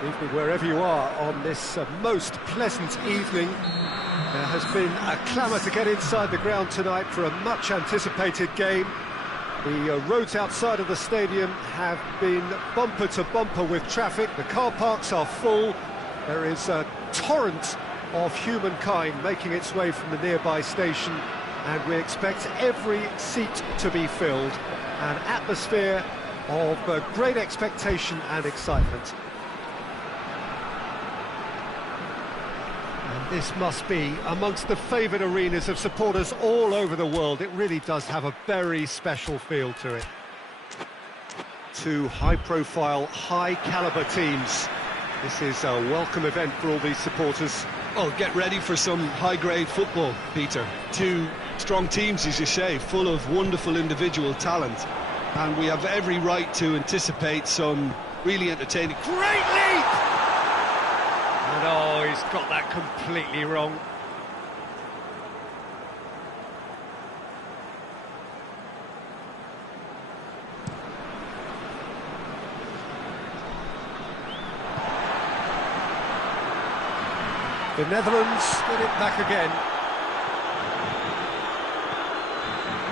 Good evening wherever you are on this most pleasant evening. There has been a clamour to get inside the ground tonight for a much anticipated game. The roads outside of the stadium have been bumper to bumper with traffic. The car parks are full. There is a torrent of humankind making its way from the nearby station, and we expect every seat to be filled. An atmosphere of great expectation and excitement. And this must be amongst the favoured arenas of supporters all over the world. It really does have a very special feel to it. Two high-profile, high-calibre teams. This is a welcome event for all these supporters. Well, get ready for some high-grade football, Peter. Two strong teams, as you say, full of wonderful individual talent. And we have every right to anticipate some really entertaining... Great leap! And oh, he's got that completely wrong. The Netherlands get it back again.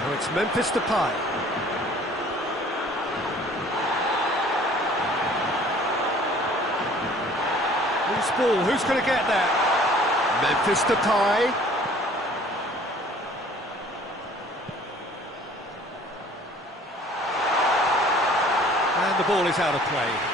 Now it's Memphis Depay. Who's ball? Who's going to get there? Memphis Depay. And the ball is out of play.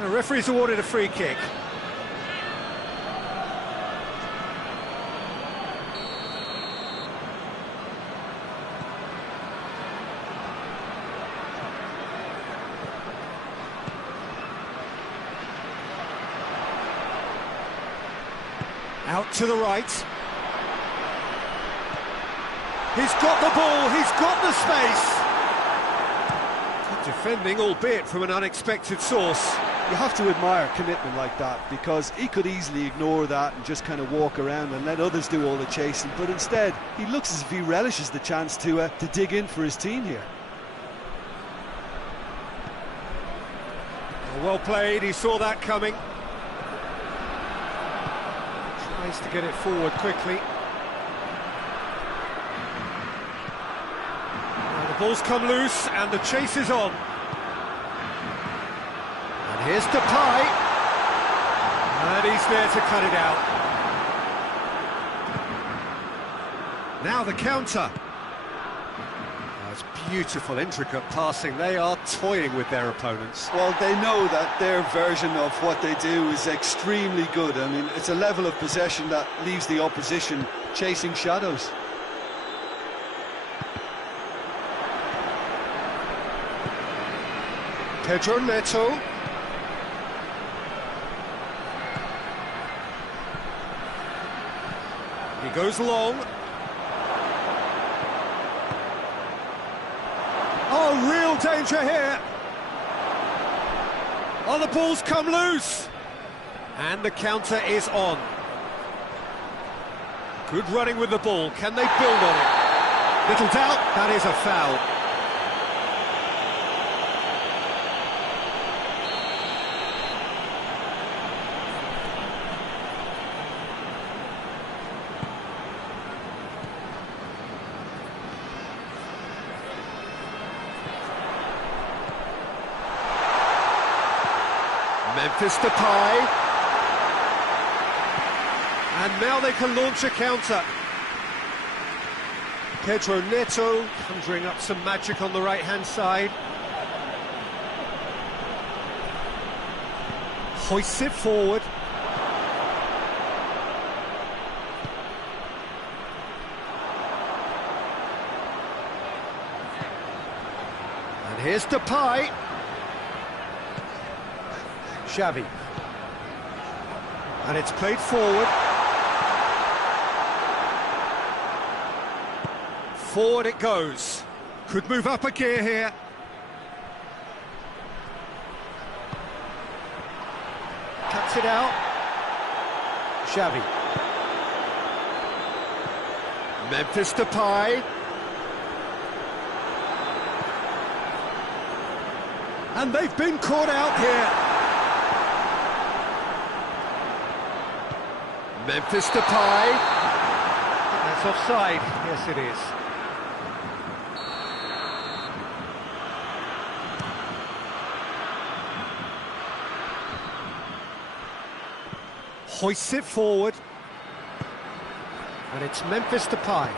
The referee's awarded a free kick. Out to the right. He's got the ball, he's got the space. Good defending, albeit from an unexpected source. You have to admire commitment like that, because he could easily ignore that and just kind of walk around and let others do all the chasing, but instead he looks as if he relishes the chance to dig in for his team here. Well played, he saw that coming. Tries to get it forward quickly. Now the ball's come loose and the chase is on. Here's Depay, and he's there to cut it out. Now the counter. That's beautiful, intricate passing. They are toying with their opponents. Well, they know that their version of what they do is extremely good. I mean, it's a level of possession that leaves the opposition chasing shadows. Pedro Neto. He goes long. Oh, real danger here. Oh, the ball's come loose. And the counter is on. Good running with the ball. Can they build on it? Little doubt, that is a foul. Memphis Depay, and now they can launch a counter. Pedro Neto conjuring up some magic on the right-hand side. Hoists it forward. And here's Depay. Xavi. And it's played forward. Forward it goes. Could move up a gear here. cuts it out. Xavi. Memphis Depay. And they've been caught out here. Memphis Depay. That's offside. Yes, it is. Hoists it forward. And it's Memphis Depay.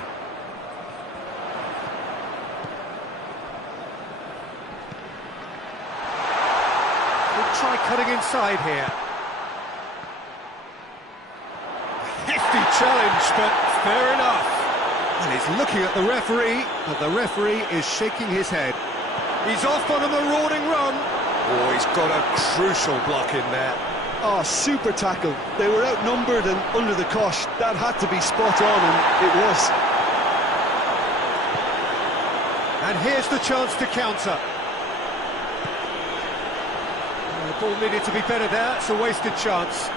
We'll try cutting inside here. Hefty challenge, but fair enough. And he's looking at the referee, but the referee is shaking his head. He's off on a marauding run. Oh, he's got a crucial block in there. Oh, super tackle. They were outnumbered and under the cosh. That had to be spot on, and it was. And here's the chance to counter. The ball needed to be better there. It's a wasted chance.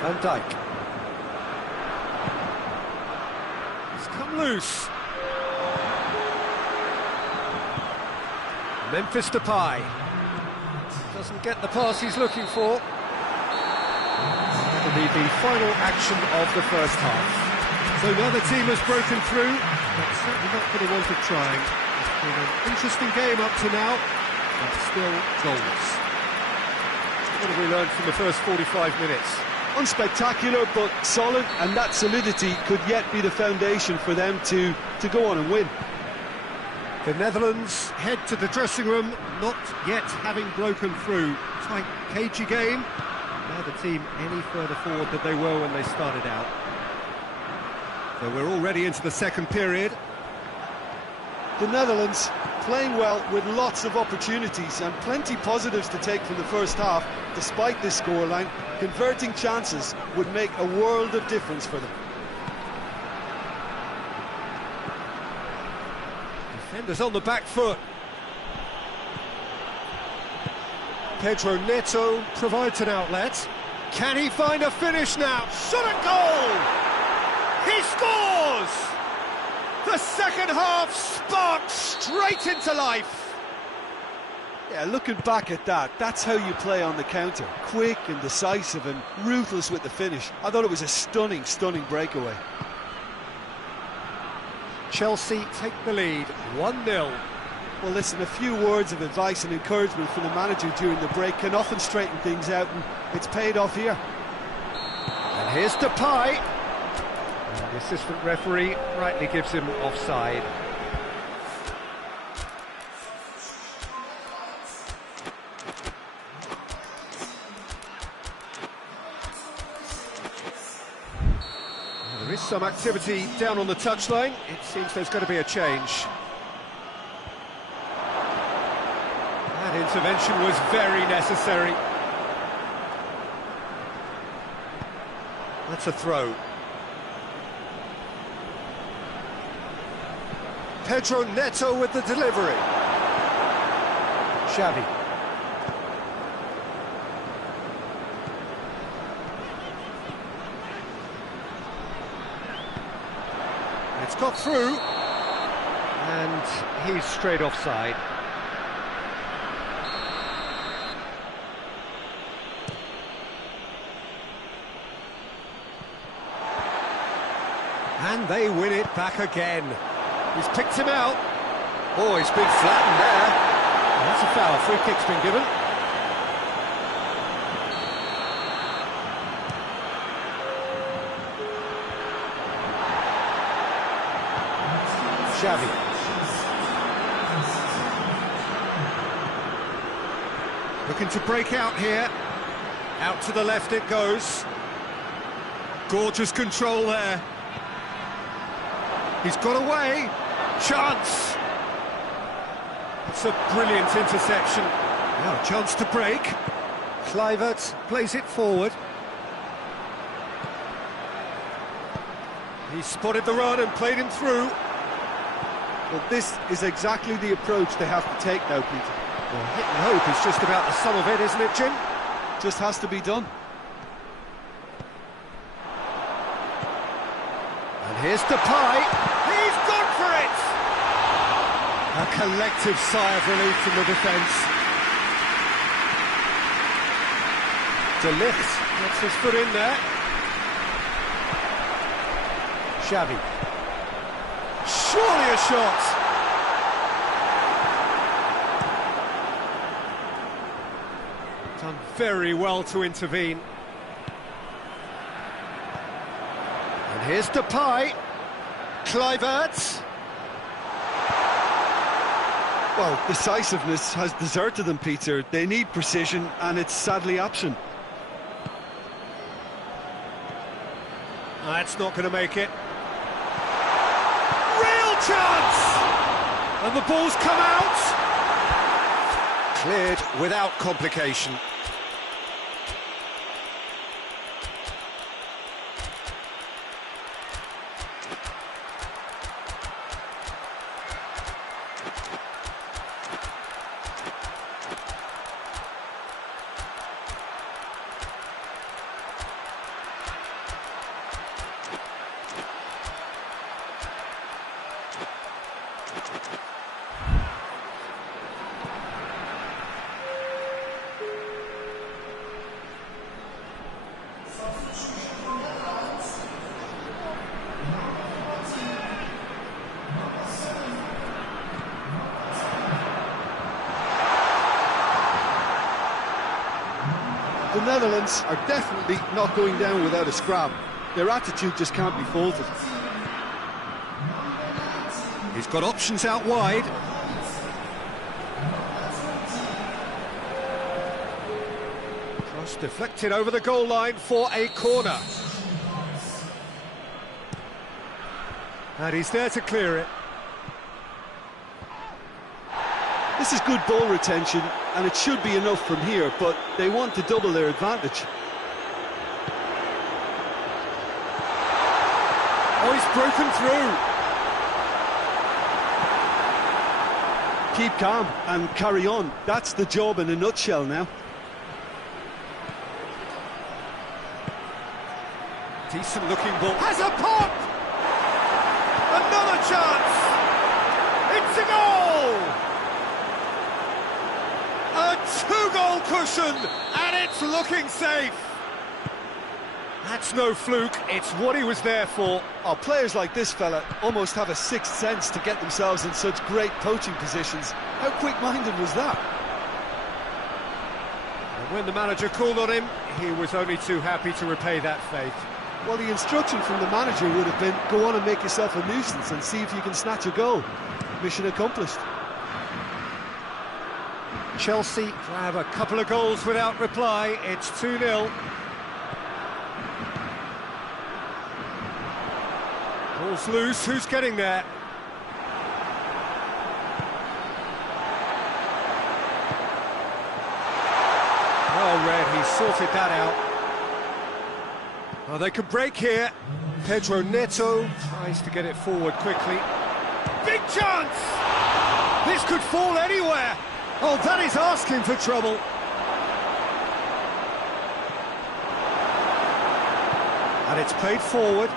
Van Dijk. Loose. Memphis Depay doesn't get the pass he's looking for. That'll be the final action of the first half. So now the team has broken through, but certainly not for the want of trying. It's been an interesting game up to now, but still goals. What have we learned from the first 45 minutes? Unspectacular but solid, and that solidity could yet be the foundation for them to go on and win. The Netherlands head to the dressing room, not yet having broken through. Tight, cagey game. Now the team any further forward than they were when they started out. So we're already into the second period. The Netherlands playing well with lots of opportunities and plenty positives to take from the first half. Despite this scoreline, converting chances would make a world of difference for them. Defenders on the back foot. Pedro Neto provides an outlet. Can he find a finish now? Shot at goal! He scores! The second half sparked straight into life. Yeah, looking back at that, that's how you play on the counter. Quick and decisive and ruthless with the finish. I thought it was a stunning, stunning breakaway. Chelsea take the lead, 1-0. Well, listen, a few words of advice and encouragement from the manager during the break can often straighten things out, and it's paid off here. And here's Depay. And the assistant referee rightly gives him offside. There is some activity down on the touchline. It seems there's going to be a change. That intervention was very necessary. That's a throw. Pedro Neto with the delivery. Xavi. It's got through, and he's straight offside. And they win it back again. He's picked him out. Oh, he's been flattened there. And that's a foul. Free kick's been given. Xavi. Looking to break out here. Out to the left it goes. Gorgeous control there. He's got away. Chance. It's a brilliant interception. Now a chance to break. Kluivert plays it forward. He spotted the run and played him through. Well, this is exactly the approach they have to take now, Peter. Well, hit and hope is just about the sum of it, isn't it, Jim? Just has to be done. And here's Depay. He's gone for it! A collective sigh of relief from the defence. De Ligt gets his foot in there. Xavi. Surely a shot! Done very well to intervene. And here's Depay. Kluivert. Well, decisiveness has deserted them, Peter. They need precision, and it's sadly absent. That's not going to make it. Real chance! And the ball's come out. Cleared without complication. The Netherlands are definitely not going down without a scrap. Their attitude just can't be faulted. He's got options out wide. Cross deflected over the goal line for a corner. And he's there to clear it. This is good ball retention, and it should be enough from here, but they want to double their advantage. Oh, he's broken through. Keep calm and carry on. That's the job in a nutshell now. Decent looking ball. Has a pop! Another chance! It's a goal! A two-goal cushion, and it's looking safe. That's no fluke, it's what he was there for. Oh, players like this fella almost have a sixth sense to get themselves in such great coaching positions. How quick-minded was that? And when the manager called on him, he was only too happy to repay that faith. Well, the instruction from the manager would have been, go on and make yourself a nuisance and see if you can snatch a goal. Mission accomplished. Chelsea grab a couple of goals without reply. It's 2-0. Ball's loose. Who's getting there? Well read. He sorted that out. Oh, they could break here. Pedro Neto tries to get it forward quickly. Big chance! This could fall anywhere. Oh, that is asking for trouble. And it's played forward.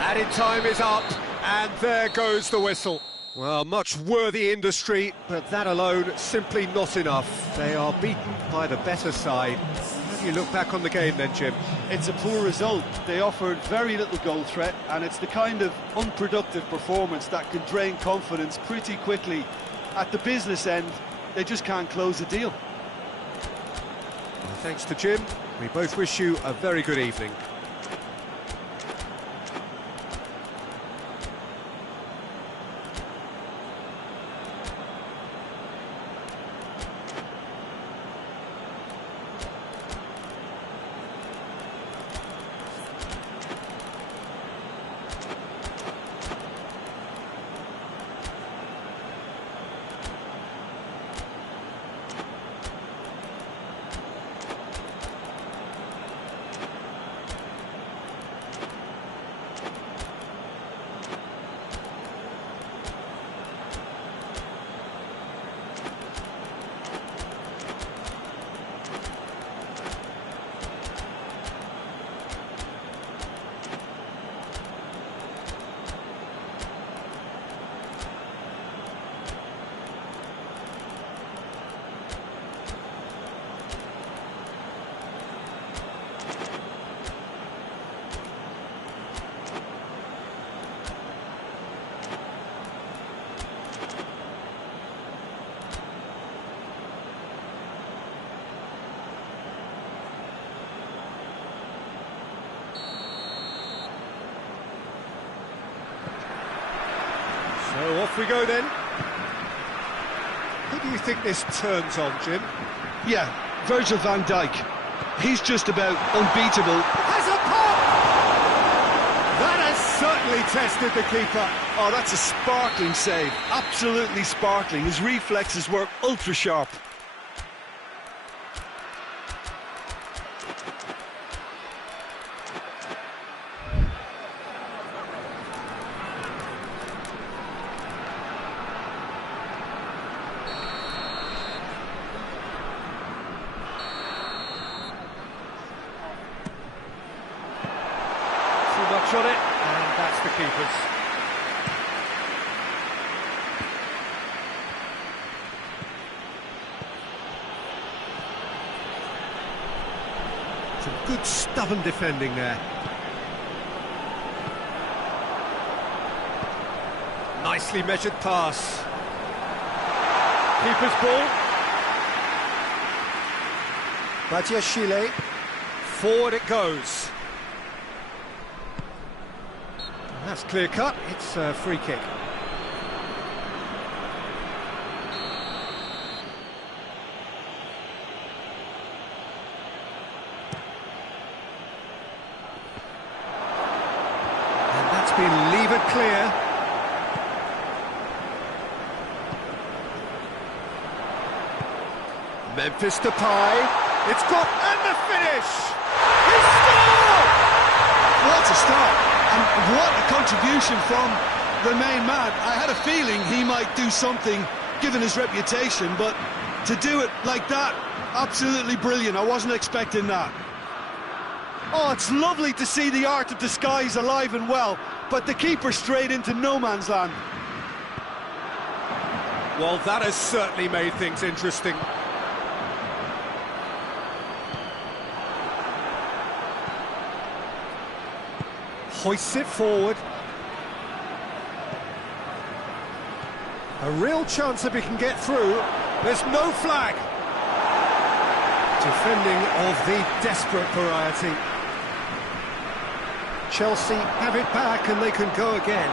Added time is up, and there goes the whistle. Well, much worthy industry, but that alone simply not enough. They are beaten by the better side. How do you look back on the game then, Jim? It's a poor result. They offered very little goal threat, and it's the kind of unproductive performance that can drain confidence pretty quickly. At the business end, they just can't close the deal. Well, thanks to Jim. We both wish you a very good evening. So off we go then. Who do you think this turns on, Jim? Yeah, Virgil van Dijk. He's just about unbeatable. Has a pop! That has certainly tested the keeper. Oh, that's a sparkling save. Absolutely sparkling. His reflexes were ultra sharp. Too much on it, and that's the keeper's. Some good stubborn defending there. Nicely measured pass. Keeper's ball. Badiashile. Forward it goes. That's clear cut, it's a free kick. And that's been levered clear. Memphis Depay. It's got, and the finish! He scored! What a start, and what a contribution from the main man. I had a feeling he might do something, given his reputation, but to do it like that, absolutely brilliant. I wasn't expecting that. Oh, it's lovely to see the art of disguise alive and well, but the keeper straight into no man's land. Well, that has certainly made things interesting. Hoists it forward. A real chance if he can get through. There's no flag. Defending of the desperate variety. Chelsea have it back and they can go again.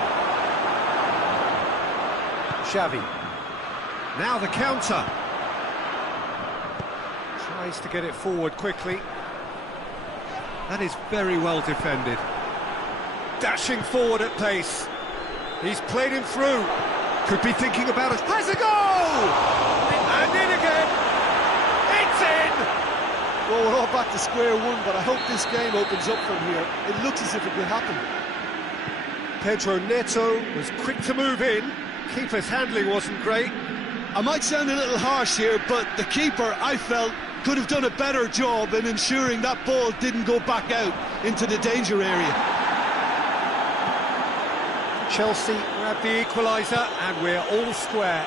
Xavi. Now the counter. Tries to get it forward quickly. That is very well defended. Dashing forward at pace. He's played him through. Could be thinking about it. Has a goal! And in again. It's in! Well, we're all back to square one, but I hope this game opens up from here. It looks as if it could happen. Pedro Neto was quick to move in. Keeper's handling wasn't great. I might sound a little harsh here, but the keeper, I felt, could have done a better job in ensuring that ball didn't go back out into the danger area. Chelsea grab the equaliser and we're all square.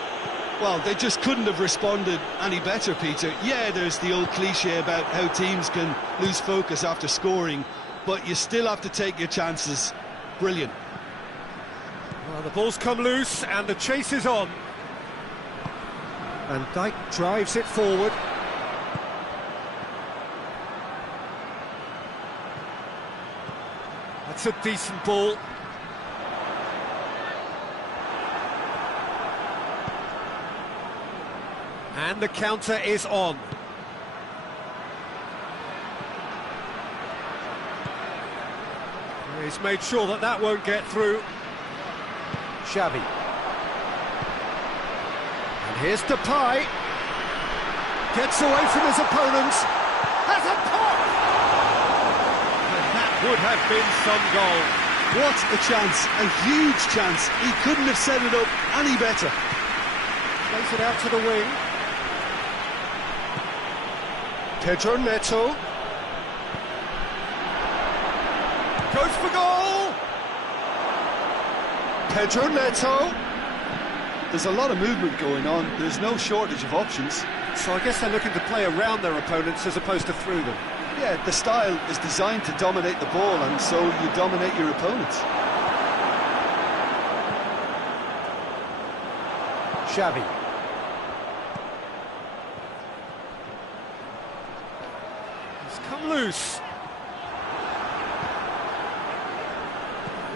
Well, they just couldn't have responded any better, Peter. Yeah, there's the old cliche about how teams can lose focus after scoring, but you still have to take your chances. Brilliant. Well, the ball's come loose and the chase is on. And Dijk drives it forward. That's a decent ball. And the counter is on. He's made sure that that won't get through. Xavi. And here's Depay. Gets away from his opponents. Has a pop! And that would have been some goal. What a chance, a huge chance. He couldn't have set it up any better. Plays it out to the wing. Pedro Neto. Goes for goal! Pedro Neto. There's a lot of movement going on. There's no shortage of options. So I guess they're looking to play around their opponents as opposed to through them. Yeah, the style is designed to dominate the ball, and so you dominate your opponents. Xavi. He's come loose.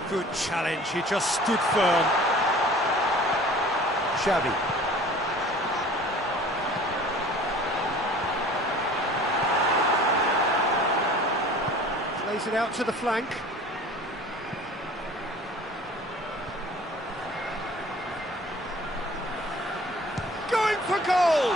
Good challenge, he just stood firm. Xavi. Plays it out to the flank. Going for goal!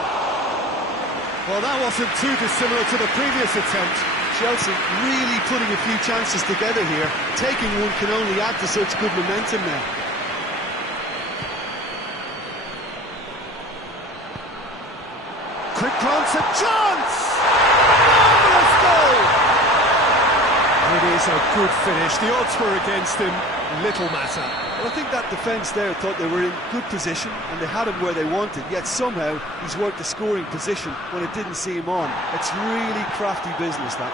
Well, that wasn't too dissimilar to the previous attempt. Chelsea really putting a few chances together here. Taking one can only add to such good momentum now. Quick glance at chance! Marvellous goal! It is a good finish. The odds were against him. Little matter. Well, I think that defence there thought they were in good position and they had him where they wanted, yet somehow he's worked the scoring position when it didn't see him on. It's really crafty business, that.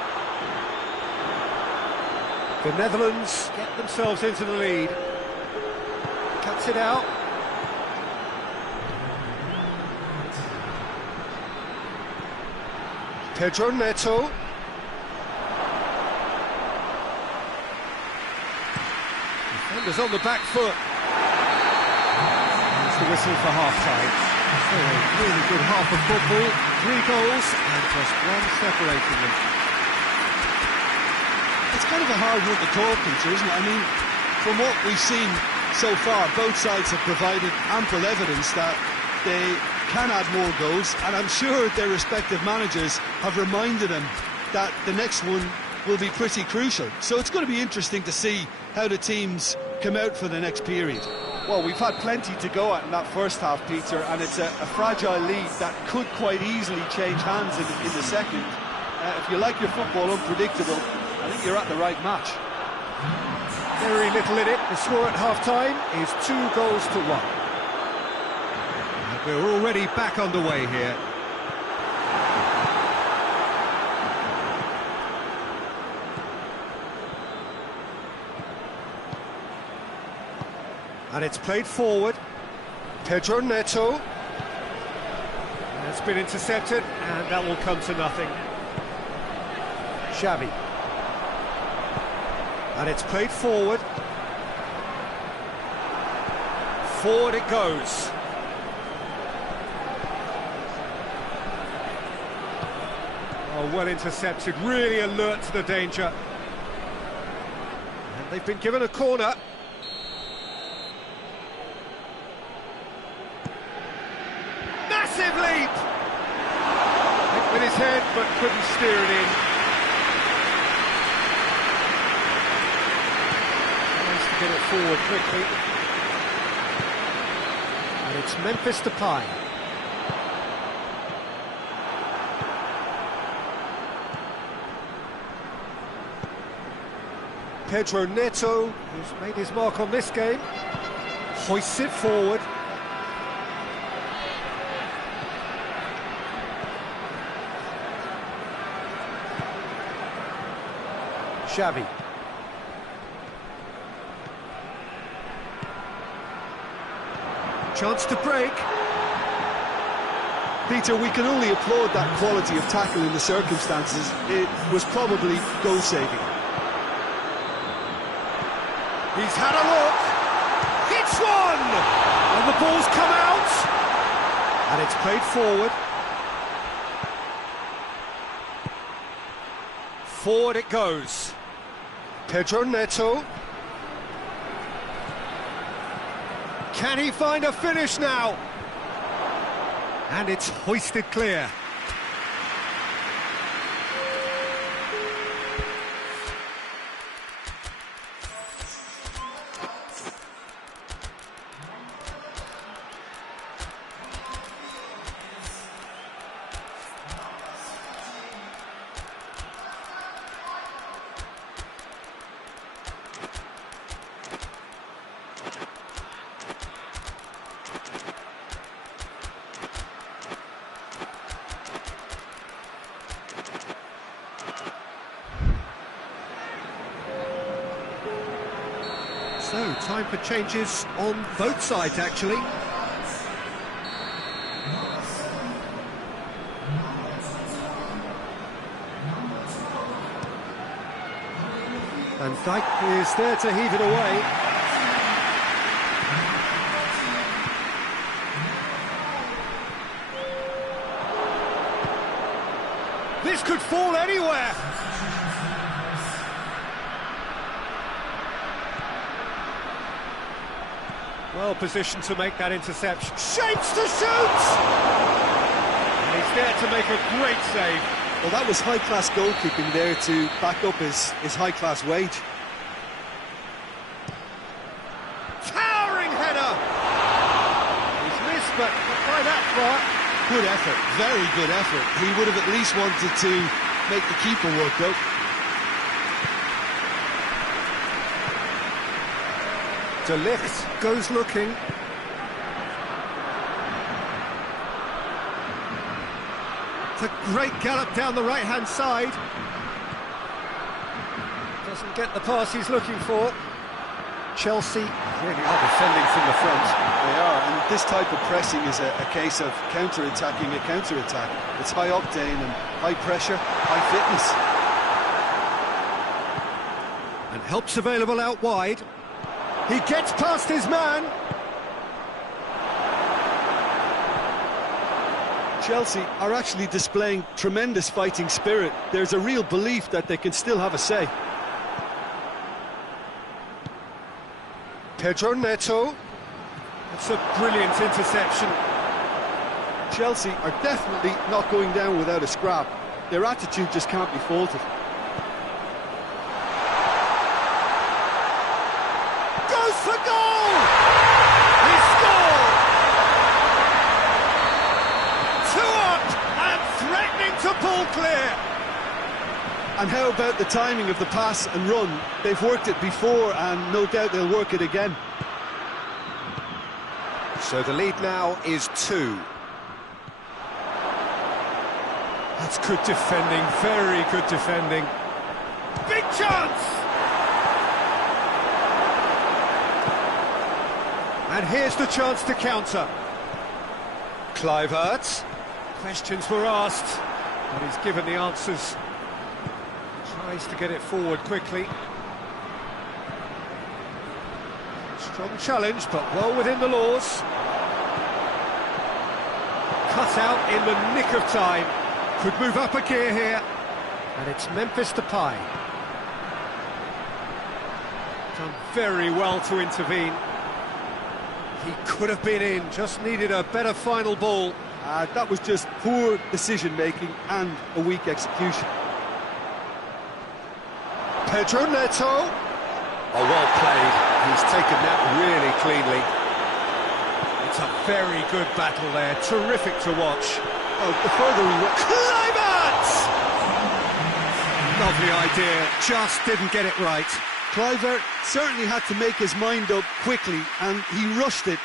The Netherlands get themselves into the lead. Cuts it out. Pedro Neto. Defenders on the back foot. There's the whistle for half-time. So a really good half of football. 3 goals and just one separating them. It's kind of a hard one to call, Peter, isn't it? I mean, from what we've seen so far, both sides have provided ample evidence that they can add more goals, and I'm sure their respective managers have reminded them that the next one will be pretty crucial. So it's going to be interesting to see how the teams come out for the next period. Well, we've had plenty to go at in that first half, Peter, and it's a fragile lead that could quite easily change hands in the second. If you like your football unpredictable, I think you're at the right match. Very little in it. The score at half-time is 2 goals to 1. And we're already back underway here. And it's played forward. Pedro Neto. And it's been intercepted, and that will come to nothing. Xavi. And it's played forward. Forward it goes. Oh, well intercepted, really alert to the danger. And they've been given a corner. Massive leap! Hit with his head, but couldn't steer it in. Nice to get it forward quickly. And it's Memphis Depay. Pedro Neto, who's made his mark on this game, hoists it forward. Xavi. Chance to break. Peter, we can only applaud that quality of tackle in the circumstances. It was probably goal-saving. He's had a look. Hits one! And the ball's come out. And it's played forward. Forward it goes. Pedro Neto. Can he find a finish now? And it's hoisted clear. So, time for changes on both sides, actually. And Dijk is there to heave it away. could fall anywhere. Well positioned to make that interception. Shapes to shoot! And he's there to make a great save. Well, that was high-class goalkeeping there to back up his high-class wage. Towering header! He's missed, but not by that far. Good effort, very good effort. He would have at least wanted to make the keeper work, though. De Ligt goes looking. It's a great gallop down the right-hand side. Doesn't get the pass he's looking for. Chelsea really are defending from the front. They are, and this type of pressing is a case of counter-attacking a counter-attack. It's high octane and high pressure, high fitness. And help's available out wide. He gets past his man. Chelsea are actually displaying tremendous fighting spirit. There's a real belief that they can still have a say. Pedro Neto. That's a brilliant interception. Chelsea are definitely not going down without a scrap. Their attitude just can't be faulted. Goes for goal! He scored! 2 up and threatening to pull clear. And how about the timing of the pass and run? They've worked it before and no doubt they'll work it again. So the lead now is 2. That's good defending, very good defending. Big chance! And here's the chance to counter. Kluivert. Questions were asked, but he's given the answers. Tries to get it forward quickly. Strong challenge, but well within the laws. Cut out in the nick of time. Could move up a gear here. And it's Memphis Depay. Done very well to intervene. He could have been in, just needed a better final ball. That was just poor decision-making and a weak execution. Pedro Neto. Oh, well played. He's taken that really cleanly. It's a very good battle there. Terrific to watch. Oh, the further he went... Kluivert! Lovely idea. Just didn't get it right. Kluivert certainly had to make his mind up quickly, and he rushed it.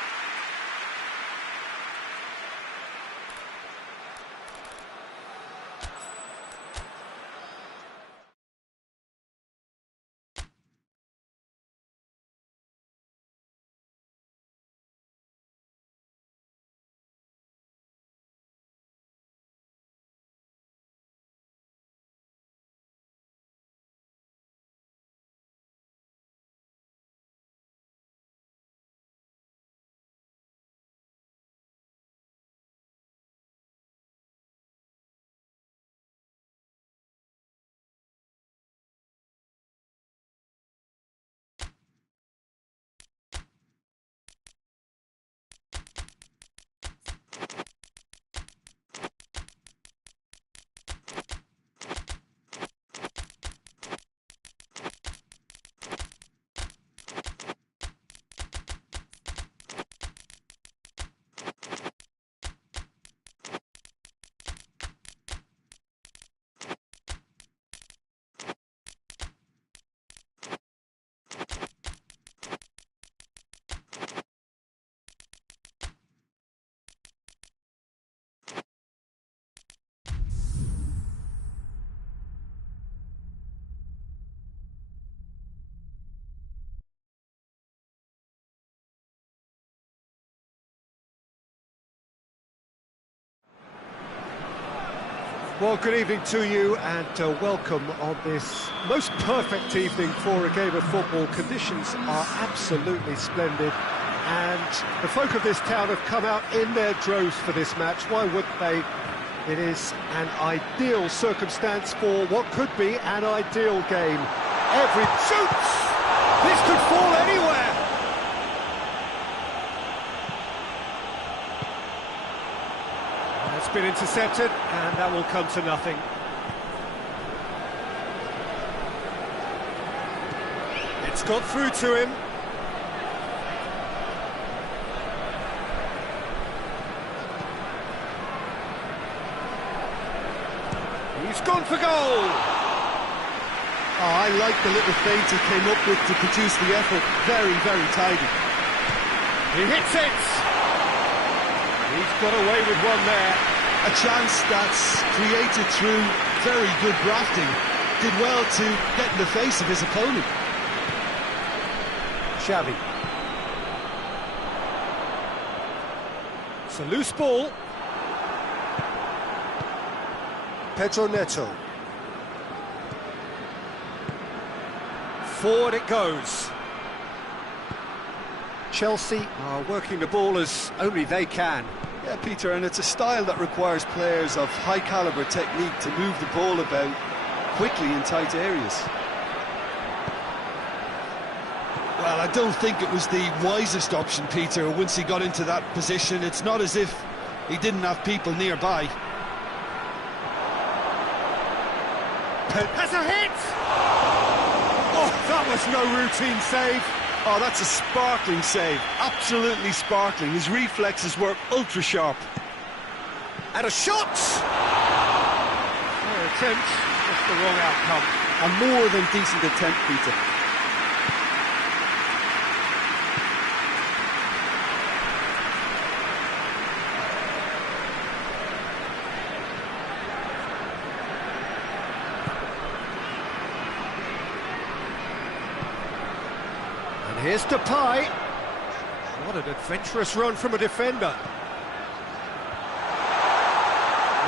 Well, good evening to you and welcome on this most perfect evening for a game of football. Conditions are absolutely splendid and the folk of this town have come out in their droves for this match. Why wouldn't they? It is an ideal circumstance for what could be an ideal game. Every shoots! This could fall anywhere! That's been intercepted, and that will come to nothing. It's got through to him. He's gone for goal! Oh, I like the little feint he came up with to produce the effort. Very, very tidy. He hits it! He's got away with one there. A chance that's created through very good drafting. Did well to get in the face of his opponent. Xavi. It's a loose ball. Pedro Neto. Forward it goes. Chelsea are working the ball as only they can. Yeah, Peter, and it's a style that requires players of high calibre technique to move the ball about quickly in tight areas. Well, I don't think it was the wisest option, Peter, once he got into that position. It's not as if he didn't have people nearby. Has a hit! Oh, that was no routine save. Oh, that's a sparkling save. Absolutely sparkling. His reflexes were ultra sharp. And a shot! Fair attempt, just the wrong outcome. A more than decent attempt, Peter. Here's Depay. What an adventurous run from a defender.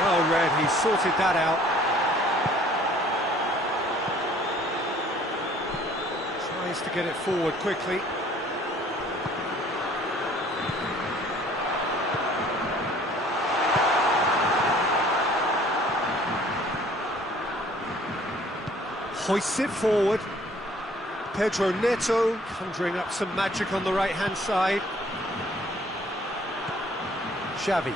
Well read, he sorted that out. Tries to get it forward quickly. Hoists it forward. Pedro Neto conjuring up some magic on the right-hand side. Xavi.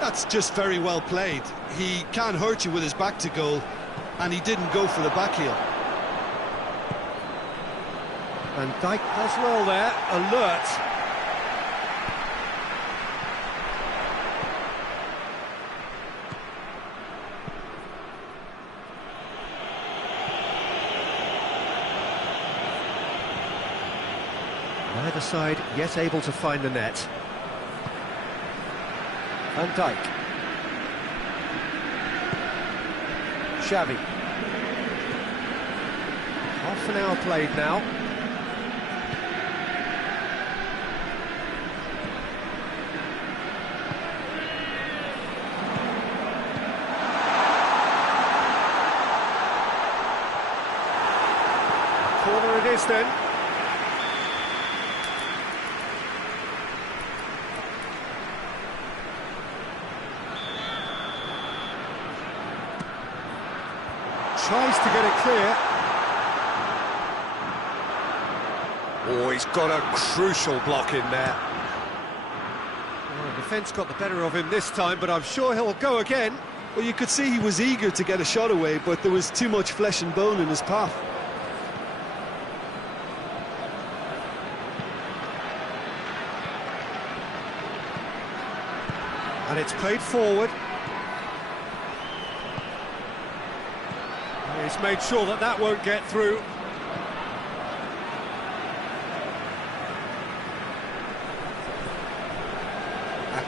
That's just very well played. He can't hurt you with his back to goal, and he didn't go for the back heel. And Dijk does well there, alert. Neither side yet able to find the net. Van Dijk. Xavi. Half an hour played now. Corner it is then. Tries to get it clear. Oh, he's got a crucial block in there. Well, the defence got the better of him this time, but I'm sure he'll go again. Well, you could see he was eager to get a shot away, but there was too much flesh and bone in his path. And it's played forward. He's made sure that that won't get through.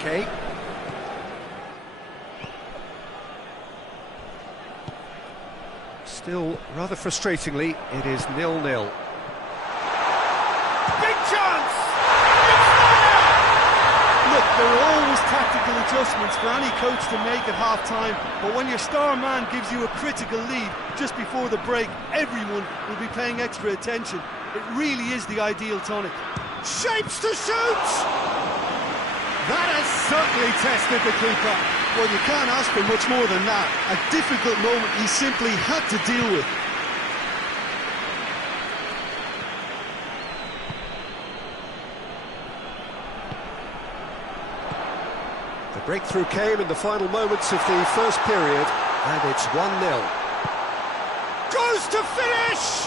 Okay. Still, rather frustratingly, it is 0-0. Big chance! Look, there are always tactical adjustments for any coach to make at half-time, but when your star man gives you a critical lead just before the break, everyone will be paying extra attention. It really is the ideal tonic. Shapes to shoot! That has certainly tested the keeper. Well, you can't ask for much more than that. A difficult moment he simply had to deal with. The breakthrough came in the final moments of the first period, and it's 1-0. Goes to finish!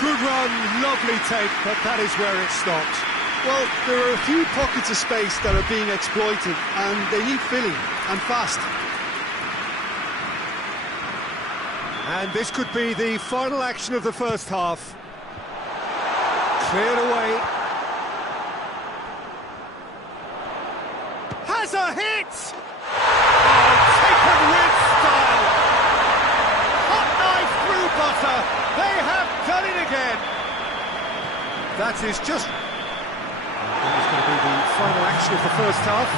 Good run, lovely take, but that is where it stopped. Well, there are a few pockets of space that are being exploited, and they need filling, and fast. And this could be the final action of the first half. Cleared away. Has a hit! Oh, taken with style! Hot knife through butter! They have done it again! That is just... That is going to be the final action of the first half.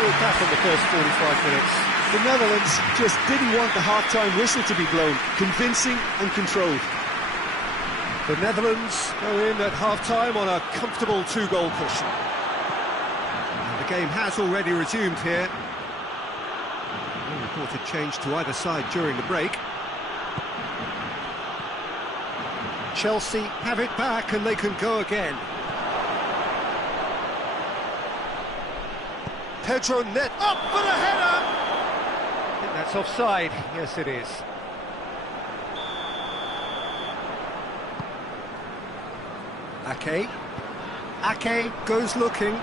Good back on the first 45 minutes. The Netherlands just didn't want the half-time whistle to be blown. Convincing and controlled. The Netherlands go in at half-time on a comfortable two-goal cushion. The game has already resumed here. No reported change to either side during the break. Chelsea have it back and they can go again. Pedro net up for the header! I think that's offside. Yes, it is. Ake goes looking.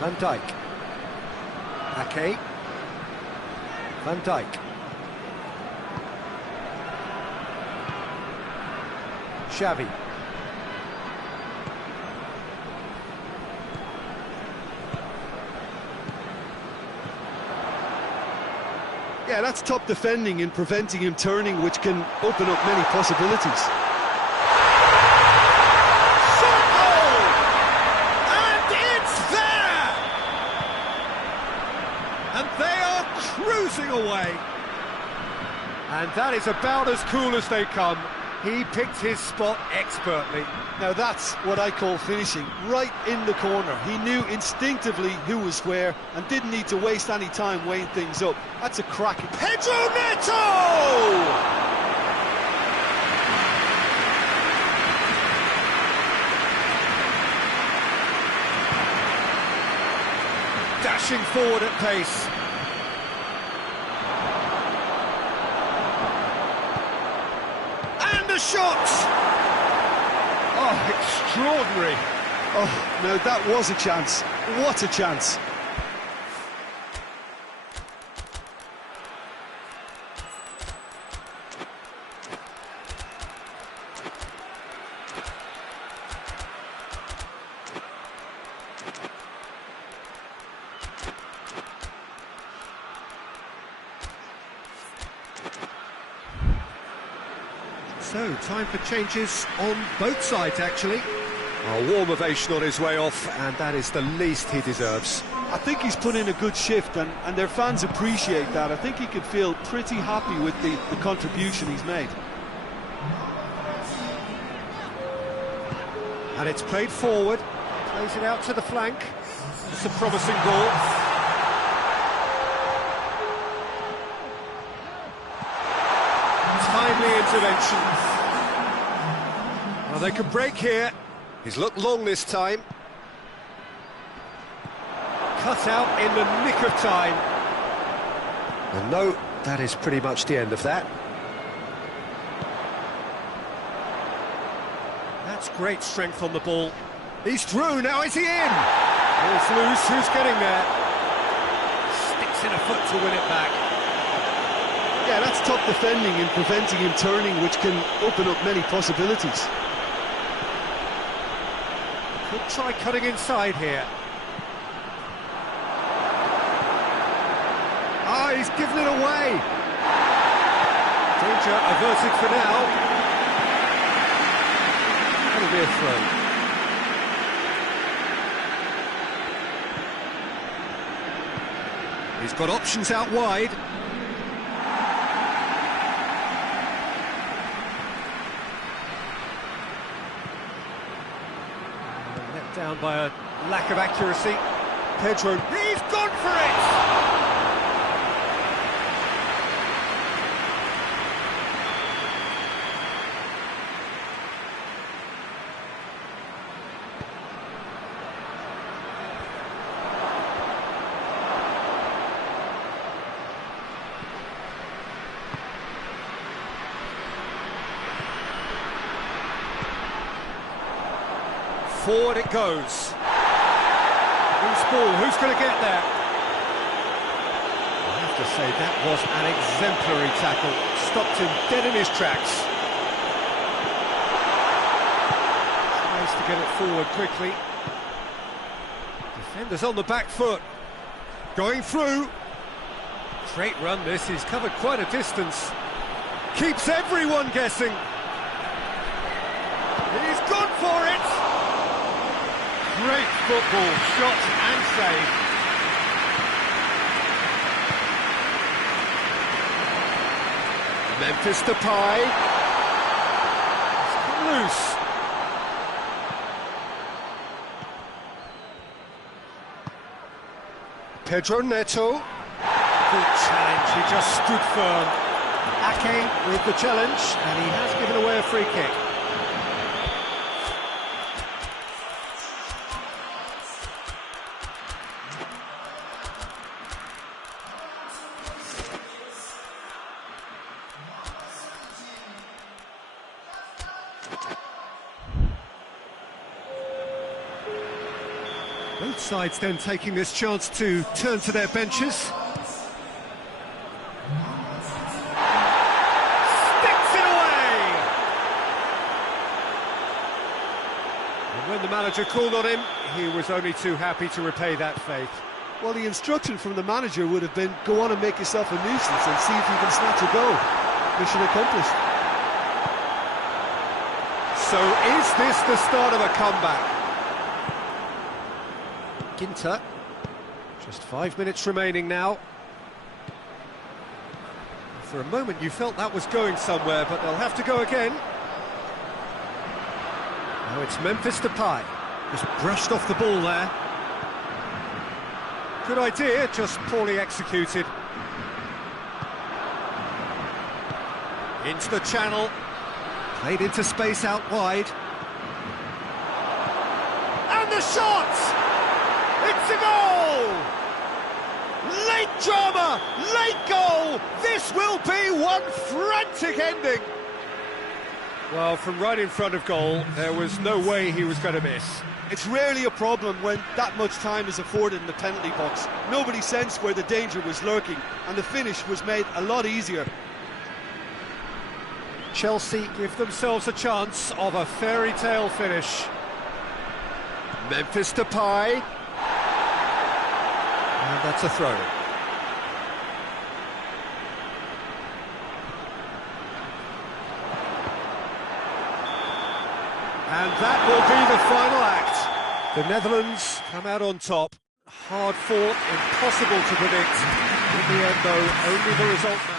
Van Dijk. Ake. Van Dijk. Xavi. Yeah, that's top defending and preventing him turning, which can open up many possibilities. Shot goal! And it's there! And they are cruising away. And that is about as cool as they come. He picked his spot expertly. Now that's what I call finishing, right in the corner. He knew instinctively who was where and didn't need to waste any time weighing things up. That's a cracking... Pedro Neto! Dashing forward at pace. And a shot! Oh, extraordinary. Oh, no, that was a chance. What a chance. So, time for changes on both sides, actually. A warm ovation on his way off, and that is the least he deserves. I think he's put in a good shift, and their fans appreciate that. I think he could feel pretty happy with the contribution he's made. And it's played forward, plays it out to the flank. It's a promising ball. Timely intervention. Well, they can break here. He's looked long this time. Cut out in the nick of time. And no, that is pretty much the end of that. That's great strength on the ball. He's through, now is he in? Ball's loose, who's getting there? Sticks in a foot to win it back. Yeah, that's top defending and preventing him turning, which can open up many possibilities. Could try cutting inside here. Ah, he's given it away. Danger averted for now. That'll be a throw. He's got options out wide. Let down by a lack of accuracy. Pedro, he's gone for it! Forward it goes. Loose ball, who's going to get there? I have to say, that was an exemplary tackle. Stopped him dead in his tracks. Tries to get it forward quickly. Defenders on the back foot. Going through. Great run this, he's covered quite a distance. Keeps everyone guessing. He's gone for it! Great football, shot and save. Memphis Depay. It's come loose. Pedro Neto. Good challenge, he just stood firm. Ake with the challenge, and he has given away a free kick. Both sides then taking this chance to turn to their benches. Sticks it away! And when the manager called on him, he was only too happy to repay that faith. Well, the instruction from the manager would have been, go on and make yourself a nuisance and see if you can snatch a goal. Mission accomplished. So is this the start of a comeback? Ginter, just 5 minutes remaining now. For a moment you felt that was going somewhere, but they'll have to go again. Now it's Memphis Depay, just brushed off the ball there. Good idea, just poorly executed. Into the channel, played into space out wide. And the shot! It's a goal! Late drama, late goal! This will be one frantic ending! Well, from right in front of goal, there was no way he was going to miss. It's rarely a problem when that much time is afforded in the penalty box. Nobody sensed where the danger was lurking, and the finish was made a lot easier. Chelsea give themselves a chance of a fairy tale finish. Memphis Depay. And that's a throw. And that will be the final act. The Netherlands come out on top. Hard fought, impossible to predict. In the end, though, only the result matters.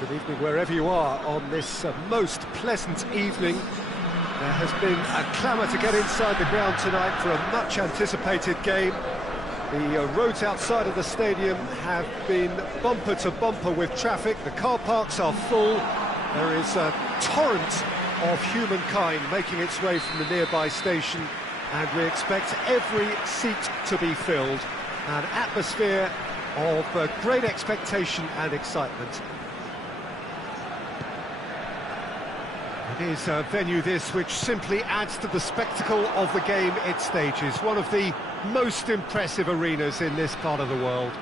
Good evening wherever you are on this most pleasant evening. There has been a clamour to get inside the ground tonight for a much anticipated game. The roads outside of the stadium have been bumper to bumper with traffic. The car parks are full. There is a torrent of humankind making its way from the nearby station, and we expect every seat to be filled. An atmosphere of great expectation and excitement. It is a venue this which simply adds to the spectacle of the game it stages. One of the most impressive arenas in this part of the world.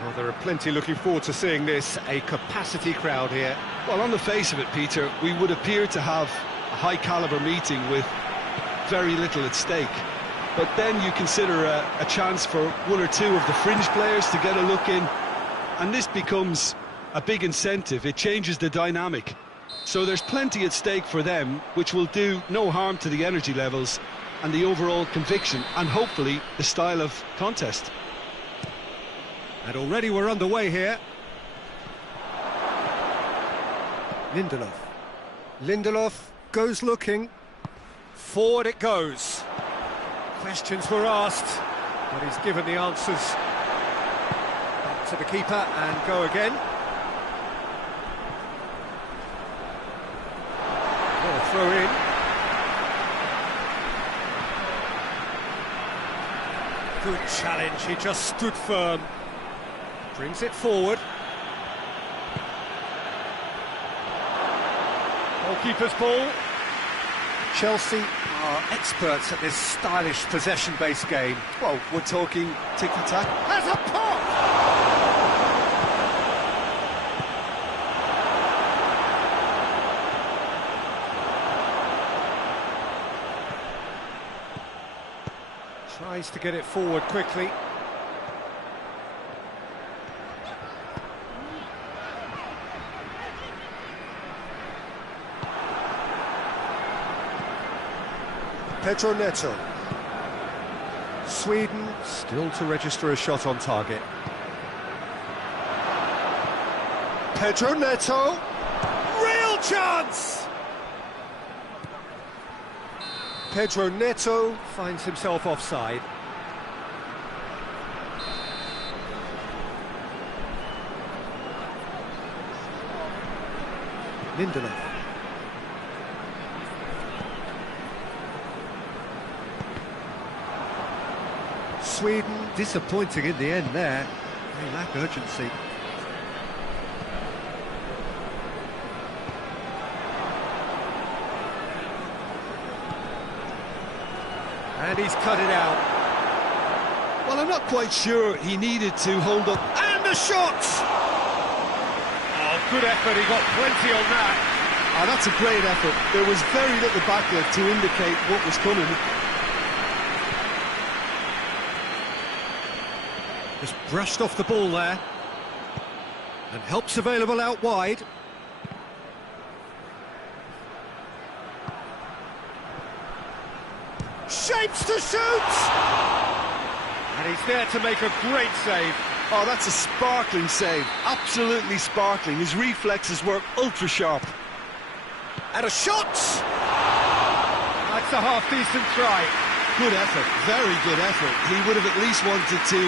Well, there are plenty looking forward to seeing this, a capacity crowd here. Well, on the face of it, Peter, we would appear to have a high-caliber meeting with very little at stake. But then you consider a chance for one or two of the fringe players to get a look in, and this becomes a big incentive. It changes the dynamic. So there's plenty at stake for them, which will do no harm to the energy levels and the overall conviction, and hopefully the style of contest. And already we're underway here. Lindelof goes looking. Forward it goes. Questions were asked, but he's given the answers. Back to the keeper and go again. Throw in. Good challenge, he just stood firm. Brings it forward. Goalkeeper's ball. Chelsea are experts at this stylish possession-based game. Well, we're talking ticky-tack. Has a pop! Tries to get it forward quickly. Pedro Neto. Sweden still to register a shot on target. Pedro Neto. Real chance! Pedro Neto finds himself offside. Lindelof. Sweden disappointing in the end there. They lack urgency. And he's cut it out. Well, I'm not quite sure he needed to hold up. And a shot! Oh, good effort, he got plenty on that. Oh, that's a great effort. There was very little backlift to indicate what was coming. Just brushed off the ball there. And help's available out wide. Shapes to shoot! And he's there to make a great save. Oh, that's a sparkling save. Absolutely sparkling. His reflexes were ultra sharp. And a shot! That's a half-decent try. Good effort, very good effort. He would have at least wanted to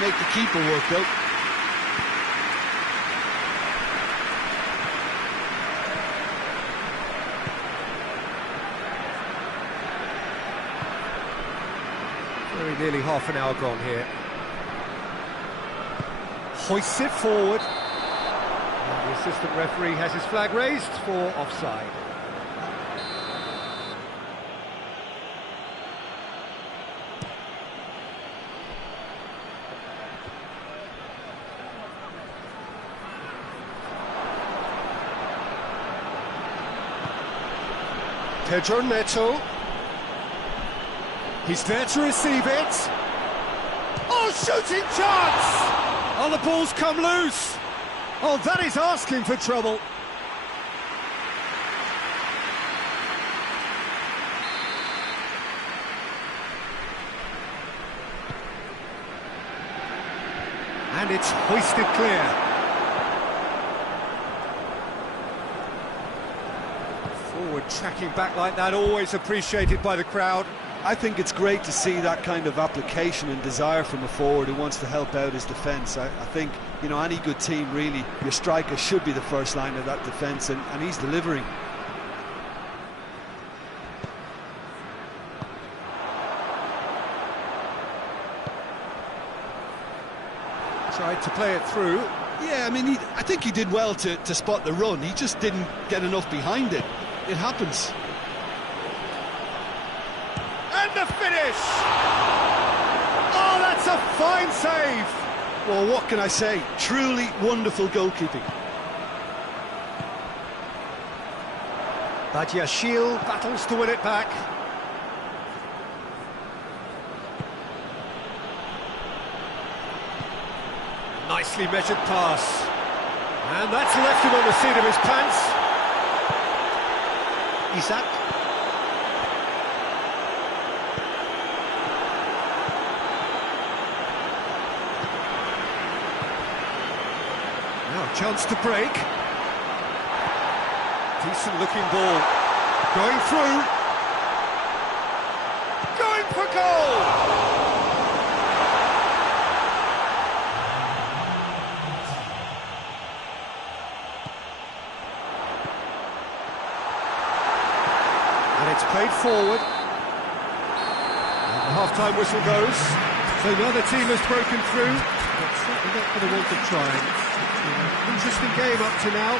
make the keeper work, though. Very nearly half an hour gone here. Hoists it forward. And the assistant referee has his flag raised for offside. Pedro Neto. He's there to receive it. Oh, shooting chance! Oh, the ball's come loose. Oh, that is asking for trouble. And it's hoisted clear. tracking back like that, always appreciated by the crowd. I think it's great to see that kind of application and desire from a forward who wants to help out his defence. I think, you know, any good team, really, your striker should be the first line of that defence, and he's delivering. Tried to play it through. Yeah, I mean, I think he did well to spot the run. He just didn't get enough behind it. It happens. And the finish! Oh, that's a fine save! Well, what can I say? Truly wonderful goalkeeping. PesJoker battles to win it back. Nicely measured pass. And that's left him on the seat of his pants. Isak. Now a chance to break. Decent looking ball. Going through. Going for goal! And it's played forward. And the half-time whistle goes. So neither team has broken through, but certainly not for the want of trying. It's been an interesting game up to now,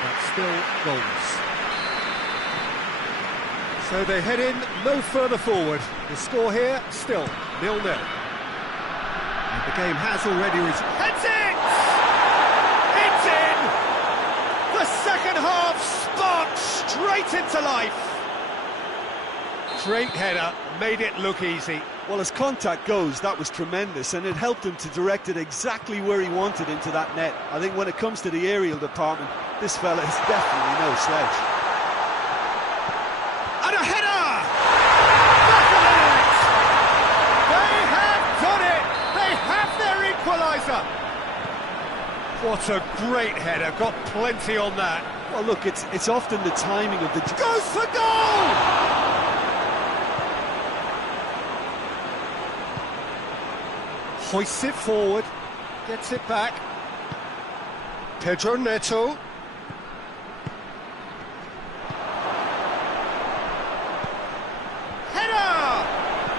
but still goals. So they head in no further forward. The score here, still 0-0. And the game has already reached... Heads it! It's in! The second half sparked straight into life. Great header, made it look easy. Well, as contact goes, that was tremendous, and it helped him to direct it exactly where he wanted into that net. I think when it comes to the aerial department, this fella is definitely no slouch. And a header! Back of the net! They have done it! They have their equaliser! What a great header, got plenty on that. Well, look, it's often the timing of the... Goes for goal! Hoists it forward, gets it back. Pedro Neto. Header!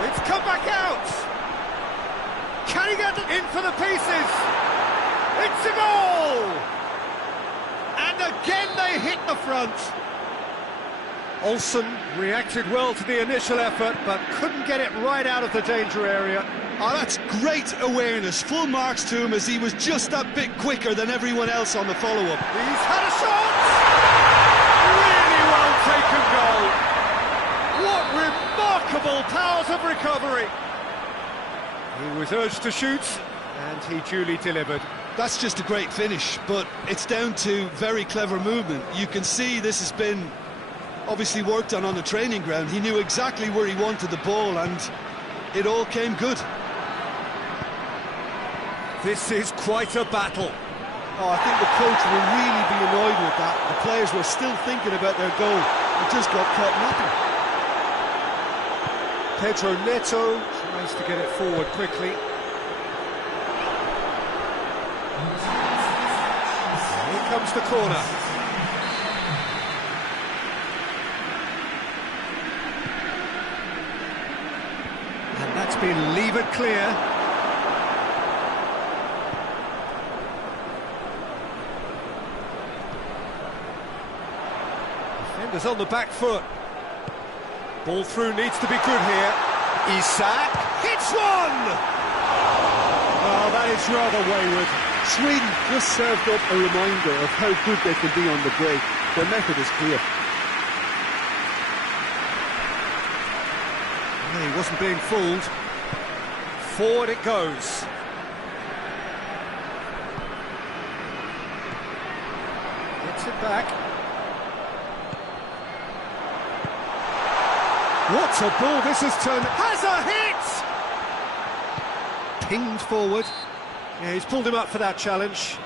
It's come back out! Can he get it in for the pieces? It's a goal! And again they hit the front. Olsen reacted well to the initial effort, but couldn't get it right out of the danger area. Oh, that's great awareness. Full marks to him, as he was just that bit quicker than everyone else on the follow-up. He's had a shot! Really well taken goal. What remarkable powers of recovery. He was urged to shoot, and he duly delivered. That's just a great finish, but it's down to very clever movement. You can see this has been obviously worked on the training ground. He knew exactly where he wanted the ball, and it all came good. This is quite a battle. Oh, I think the coach will really be annoyed with that. The players were still thinking about their goal and just got caught napping. Pedro Neto tries to get it forward quickly. Here comes the corner. And that's been levered clear. Defenders on the back foot. Ball through needs to be good here. Isak hits one! Oh, that is rather wayward. Sweden just served up a reminder of how good they can be on the break. Their method is clear. He wasn't being fooled. Forward it goes. Gets it back. What a ball this has turned. Has a hit! Pinged forward. Yeah, he's pulled him up for that challenge.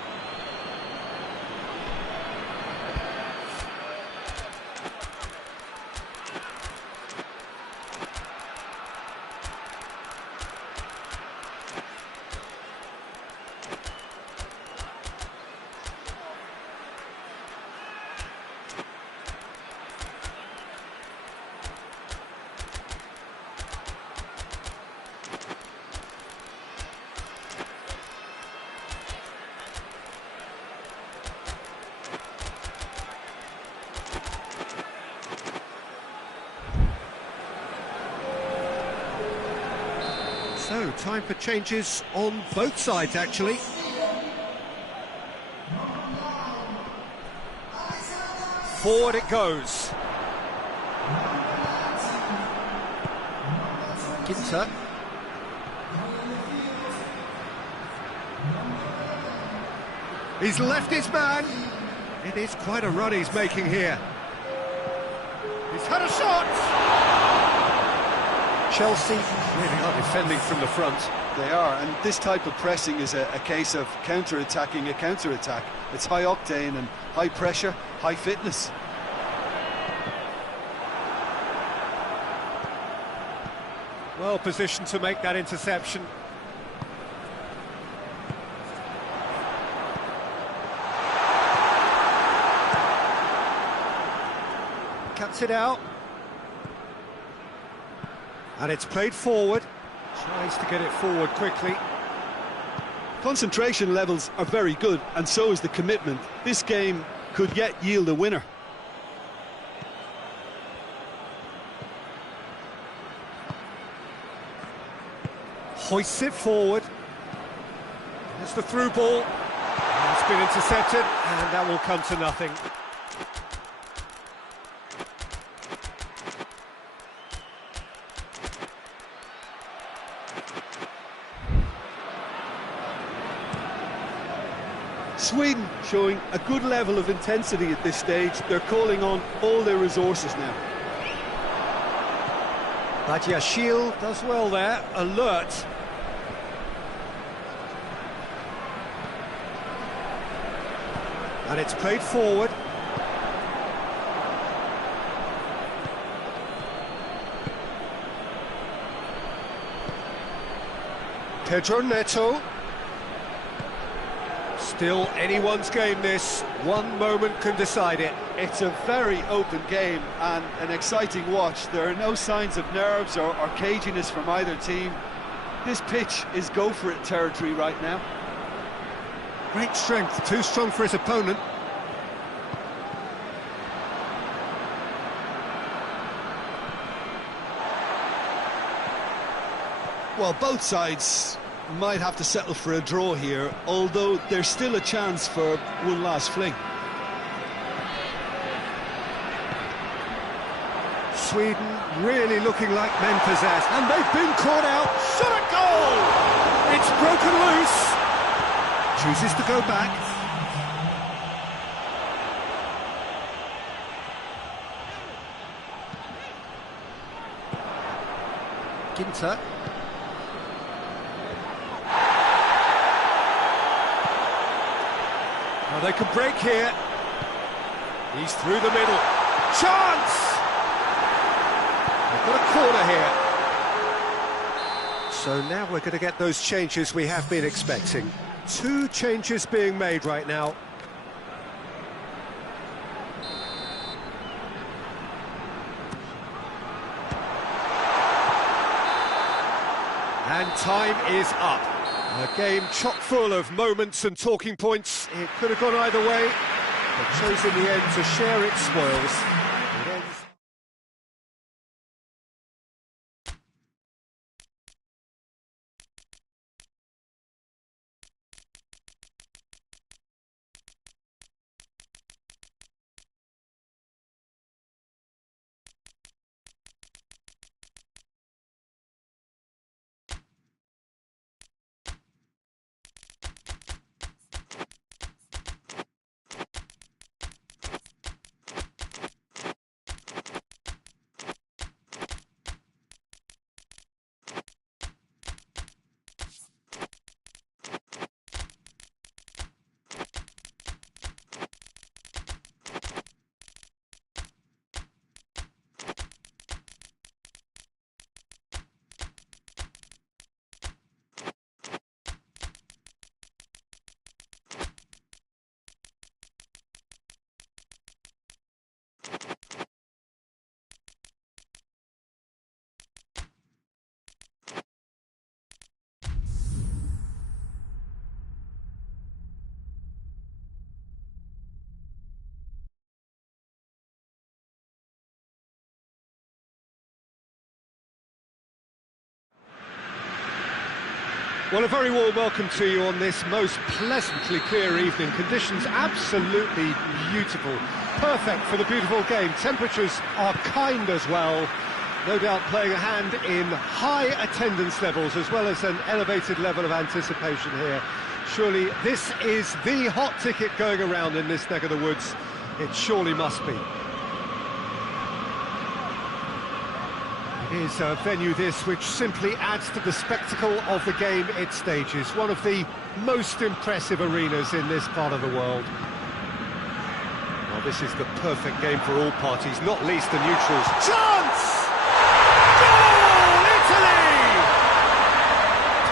go, time for changes on both sides, actually. Forward it goes. Ginter. He's left his man. It is quite a run he's making here. He's had a shot! Chelsea really are defending from the front. They are, and this type of pressing is a case of counter-attacking a counter-attack. It's high octane and high pressure, high fitness. Well positioned to make that interception. Cuts it out. And it's played forward. Tries to get it forward quickly. Concentration levels are very good, and so is the commitment. This game could yet yield a winner. Hoists it forward. There's the through ball. It's been intercepted, and that will come to nothing. Sweden showing a good level of intensity at this stage. They're calling on all their resources now. PesJoker does well there, alert. And it's played forward. Pedro Neto. Still anyone's game this. One moment can decide it. It's a very open game and an exciting watch. There are no signs of nerves or caginess from either team. This pitch is go-for-it territory right now. Great strength, too strong for his opponent. Well, both sides might have to settle for a draw here, although there's still a chance for one last fling. Sweden really looking like men possessed, and they've been caught out. Shot at goal! It's broken loose. Chooses to go back. Ginter. Now they could break here. He's through the middle. Chance! They've got a corner here. So now we're going to get those changes we have been expecting. Two changes being made right now. And time is up. A game chock full of moments and talking points. It could have gone either way, but chose in the end to share its spoils. It ends Well, a very warm welcome to you on this most pleasantly clear evening. Conditions absolutely beautiful. Perfect for the beautiful game. Temperatures are kind as well. No doubt playing a hand in high attendance levels as well as an elevated level of anticipation here. Surely this is the hot ticket going around in this neck of the woods. It surely must be. It is a venue this which simply adds to the spectacle of the game it stages. One of the most impressive arenas in this part of the world. Well, this is the perfect game for all parties, not least the neutrals. Chance! Goal, Italy!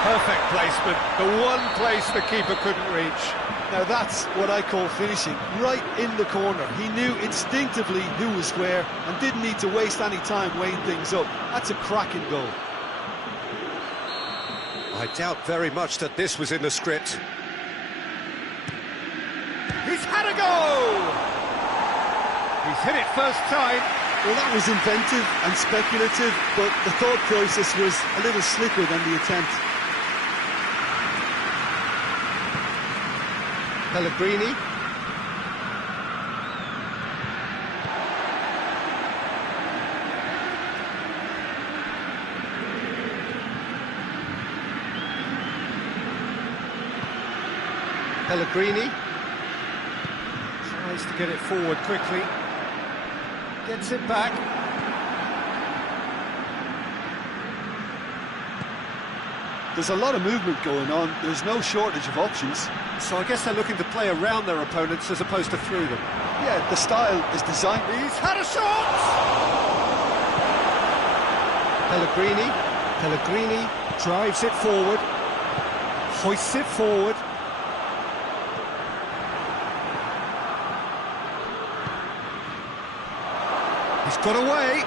Perfect placement, the one place the keeper couldn't reach. Now that's what I call finishing, right in the corner. He knew instinctively who was where and didn't need to waste any time weighing things up. That's a cracking goal. I doubt very much that this was in the script. He's had a go! He's hit it first time. Well, that was inventive and speculative, but the thought process was a little slicker than the attempt. Pellegrini. Pellegrini tries to get it forward quickly, gets it back. There's a lot of movement going on, there's no shortage of options. So I guess they're looking to play around their opponents as opposed to through them. Yeah, the style is designed. He's had a shot! Pellegrini drives it forward, hoists it forward. He's got away.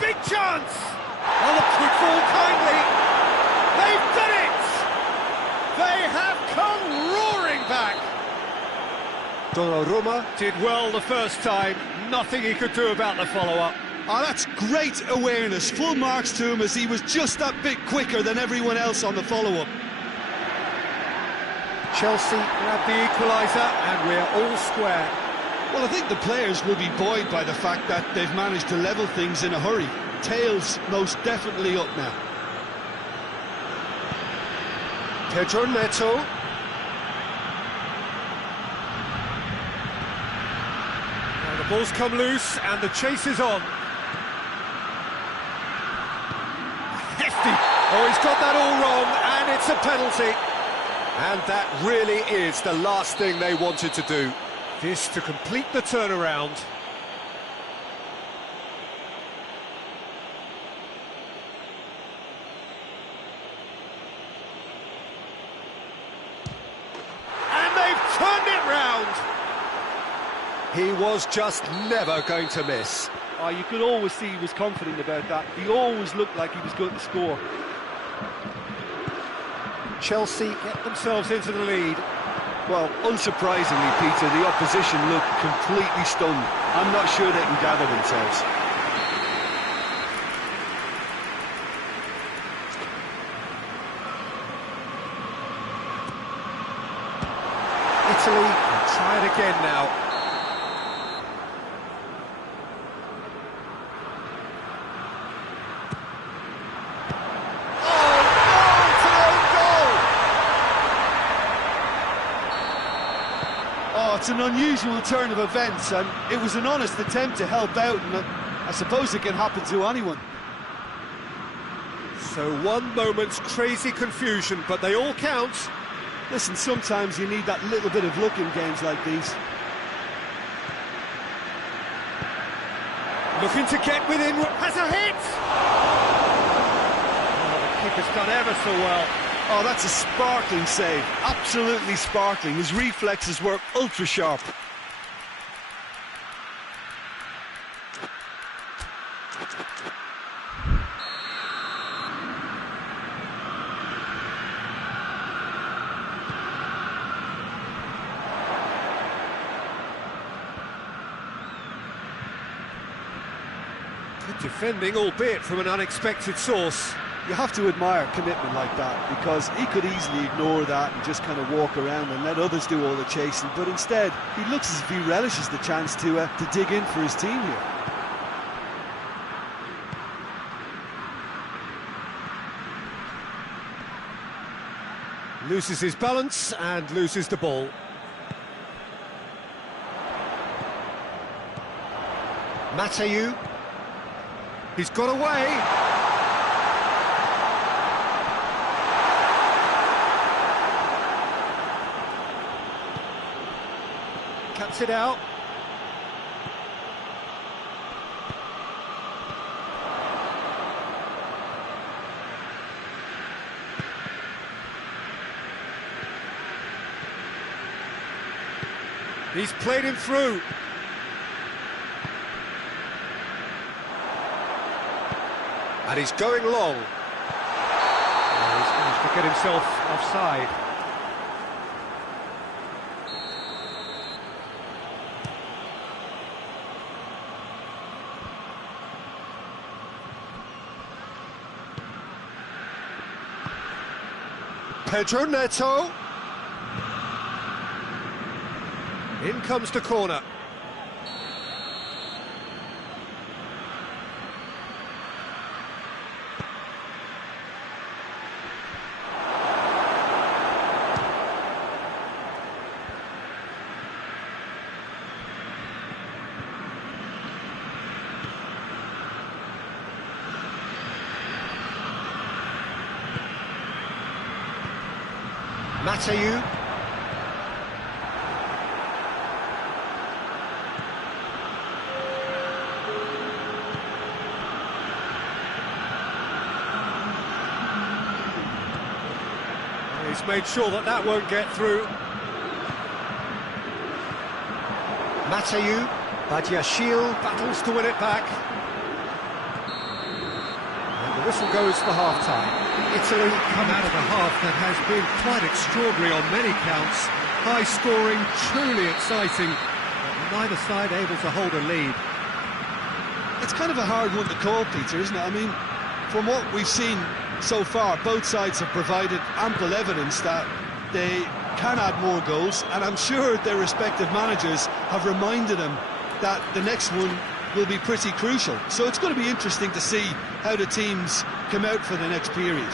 Big chance! Oh, the quick ball kindly. They've done it! They have come roaring back. Donnarumma did well the first time. Nothing he could do about the follow-up. Oh, that's great awareness. Full marks to him as he was just that bit quicker than everyone else on the follow-up. Chelsea grab the equaliser and we're all square. Well, I think the players will be buoyed by the fact that they've managed to level things in a hurry. Tails most definitely up now. Pedro Neto. Now the ball's come loose and the chase is on. Hefty. Oh, he's got that all wrong and it's a penalty. And that really is the last thing they wanted to do. This to complete the turnaround. And they've turned it round. He was just never going to miss. Oh, you could always see he was confident about that. He always looked like he was going to score. Chelsea get themselves into the lead. Well, unsurprisingly, Peter, the opposition look completely stunned. I'm not sure they can gather themselves. Italy will try it again now. It's an unusual turn of events, and it was an honest attempt to help out, and I suppose it can happen to anyone. So one moment's crazy confusion, but they all count. Listen, sometimes you need that little bit of luck in games like these. Looking to get within, has a hit! Oh, the keeper's done ever so well. Oh, that's a sparkling save, absolutely sparkling. His reflexes were ultra sharp. Good defending, albeit from an unexpected source. You have to admire commitment like that, because he could easily ignore that and just kind of walk around and let others do all the chasing, but instead he looks as if he relishes the chance to dig in for his team here. Loses his balance and loses the ball. Mateu. He's got away. Cuts it out. He's played him through. And he's going long. Oh, he's managed to get himself offside. Pedro Neto. In comes the corner. Mateu. He's made sure that that won't get through. Mateu. Badiashile battles to win it back. And the whistle goes for half-time. Italy come out of a half that has been quite extraordinary on many counts. High-scoring, truly exciting, but neither side able to hold a lead. It's kind of a hard one to call, Peter, isn't it? I mean, from what we've seen so far, both sides have provided ample evidence that they can add more goals, and I'm sure their respective managers have reminded them that the next one will be pretty crucial. So it's going to be interesting to see how the teams come out for the next period.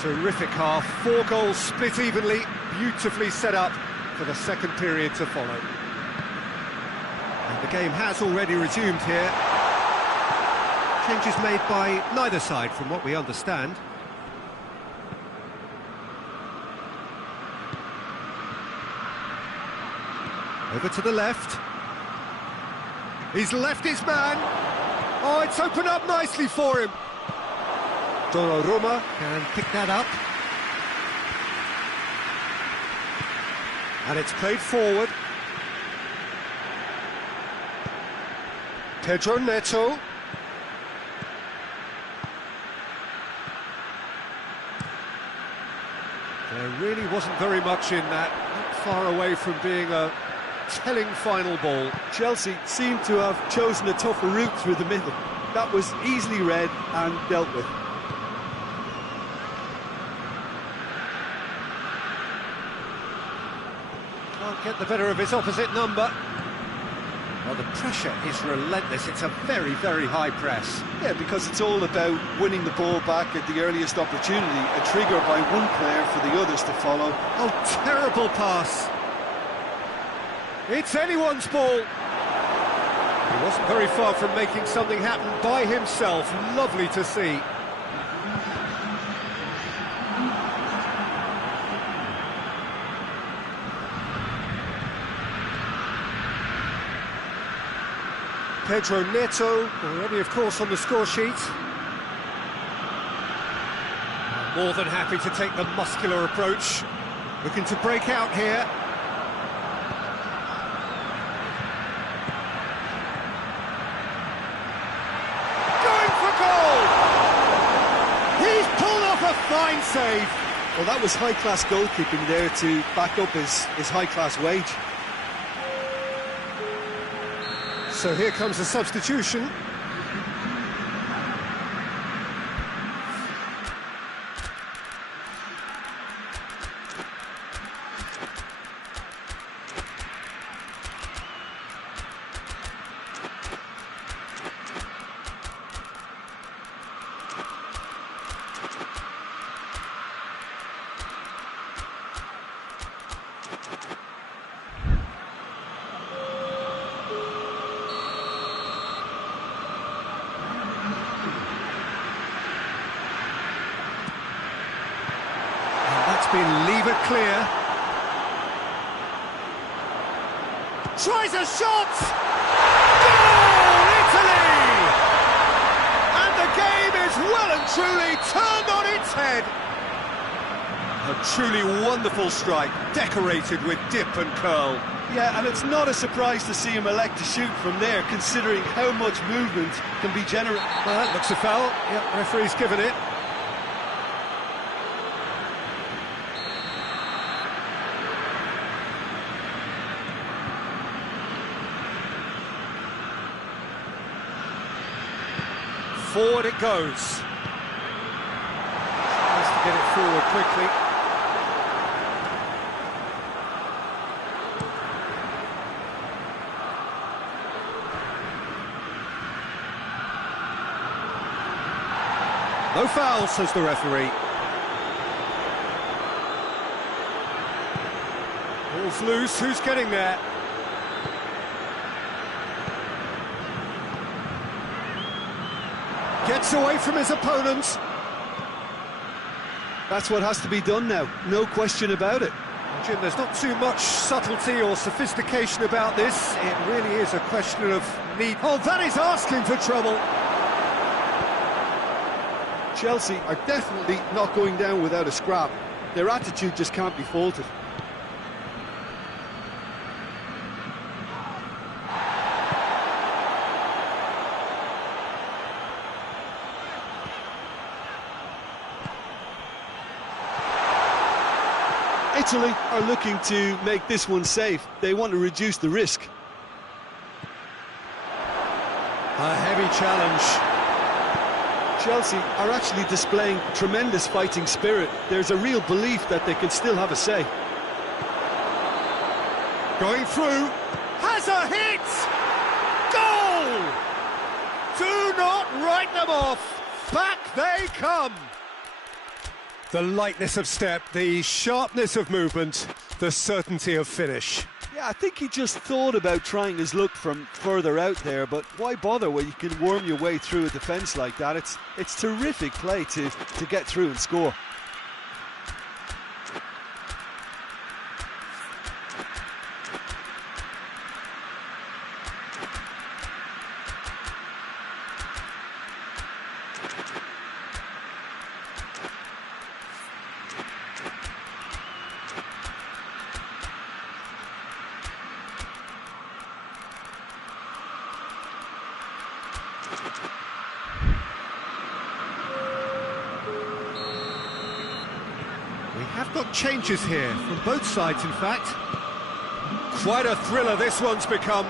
Terrific half, 4 goals split evenly, beautifully set up for the second period to follow. And the game has already resumed here. Changes made by neither side from what we understand. Over to the left. He's left his man. Oh, it's opened up nicely for him. Donnarumma can pick that up. And it's played forward. Pedro Neto. There really wasn't very much in that, not far away from being a telling final ball. Chelsea seem to have chosen a tougher route through the middle. That was easily read and dealt with. Can't get the better of his opposite number. Well, the pressure is relentless. It's a very, very high press. Yeah, because it's all about winning the ball back at the earliest opportunity, a trigger by one player for the others to follow. Oh, terrible pass. It's anyone's ball. He wasn't very far from making something happen by himself. Lovely to see. Pedro Neto, already of course on the score sheet. More than happy to take the muscular approach. Looking to break out here. Going for goal! He's pulled off a fine save. Well, that was high-class goalkeeping there to back up his high-class wage. So here comes a substitution. leave it clear. Tries a shot! Goal, Italy! And the game is well and truly turned on its head. A truly wonderful strike, decorated with dip and curl. Yeah, and it's not a surprise to see him elect to shoot from there, considering how much movement can be generated. Well, that looks a foul. Yep, referee's given it. Forward it goes. Tries to get it forward quickly. No foul, says the referee. Ball's loose, who's getting there? Gets away from his opponents. That's what has to be done now, no question about it. Jim, there's not too much subtlety or sophistication about this. It really is a question of need. Oh, that is asking for trouble. Chelsea are definitely not going down without a scrap. Their attitude just can't be faulted. Italy are looking to make this one safe. They want to reduce the risk. A heavy challenge. Chelsea are actually displaying tremendous fighting spirit. There's a real belief that they can still have a say. Going through. Has a hit! Goal! Do not write them off. Back they come. The lightness of step, the sharpness of movement, the certainty of finish. Yeah, I think he just thought about trying his luck from further out there, but why bother when you can worm your way through a defence like that? It's terrific play to get through and score. We have got changes here, from both sides in fact. Quite a thriller this one's become.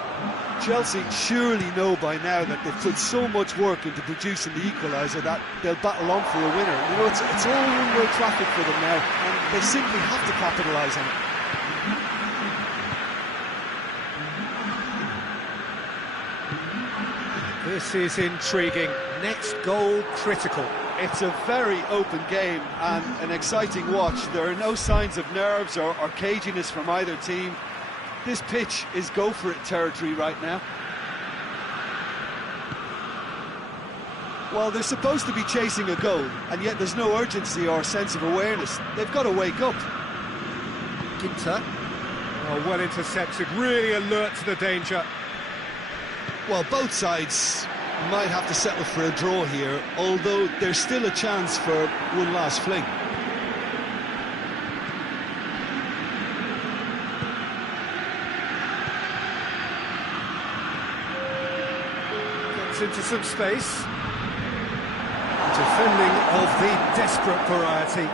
Chelsea surely know by now that they've put so much work into producing the equaliser that they'll battle on for a winner. You know, it's all one-way traffic for them now, and they simply have to capitalise on it. This is intriguing. Next goal critical. It's a very open game and an exciting watch. There are no signs of nerves or caginess from either team. This pitch is go-for-it territory right now. Well, they're supposed to be chasing a goal, and yet there's no urgency or sense of awareness. They've got to wake up. Ginter. Oh, well intercepted, really alert to the danger. Well, both sides might have to settle for a draw here, although there's still a chance for one last fling. Gets into some space. Defending of the desperate variety.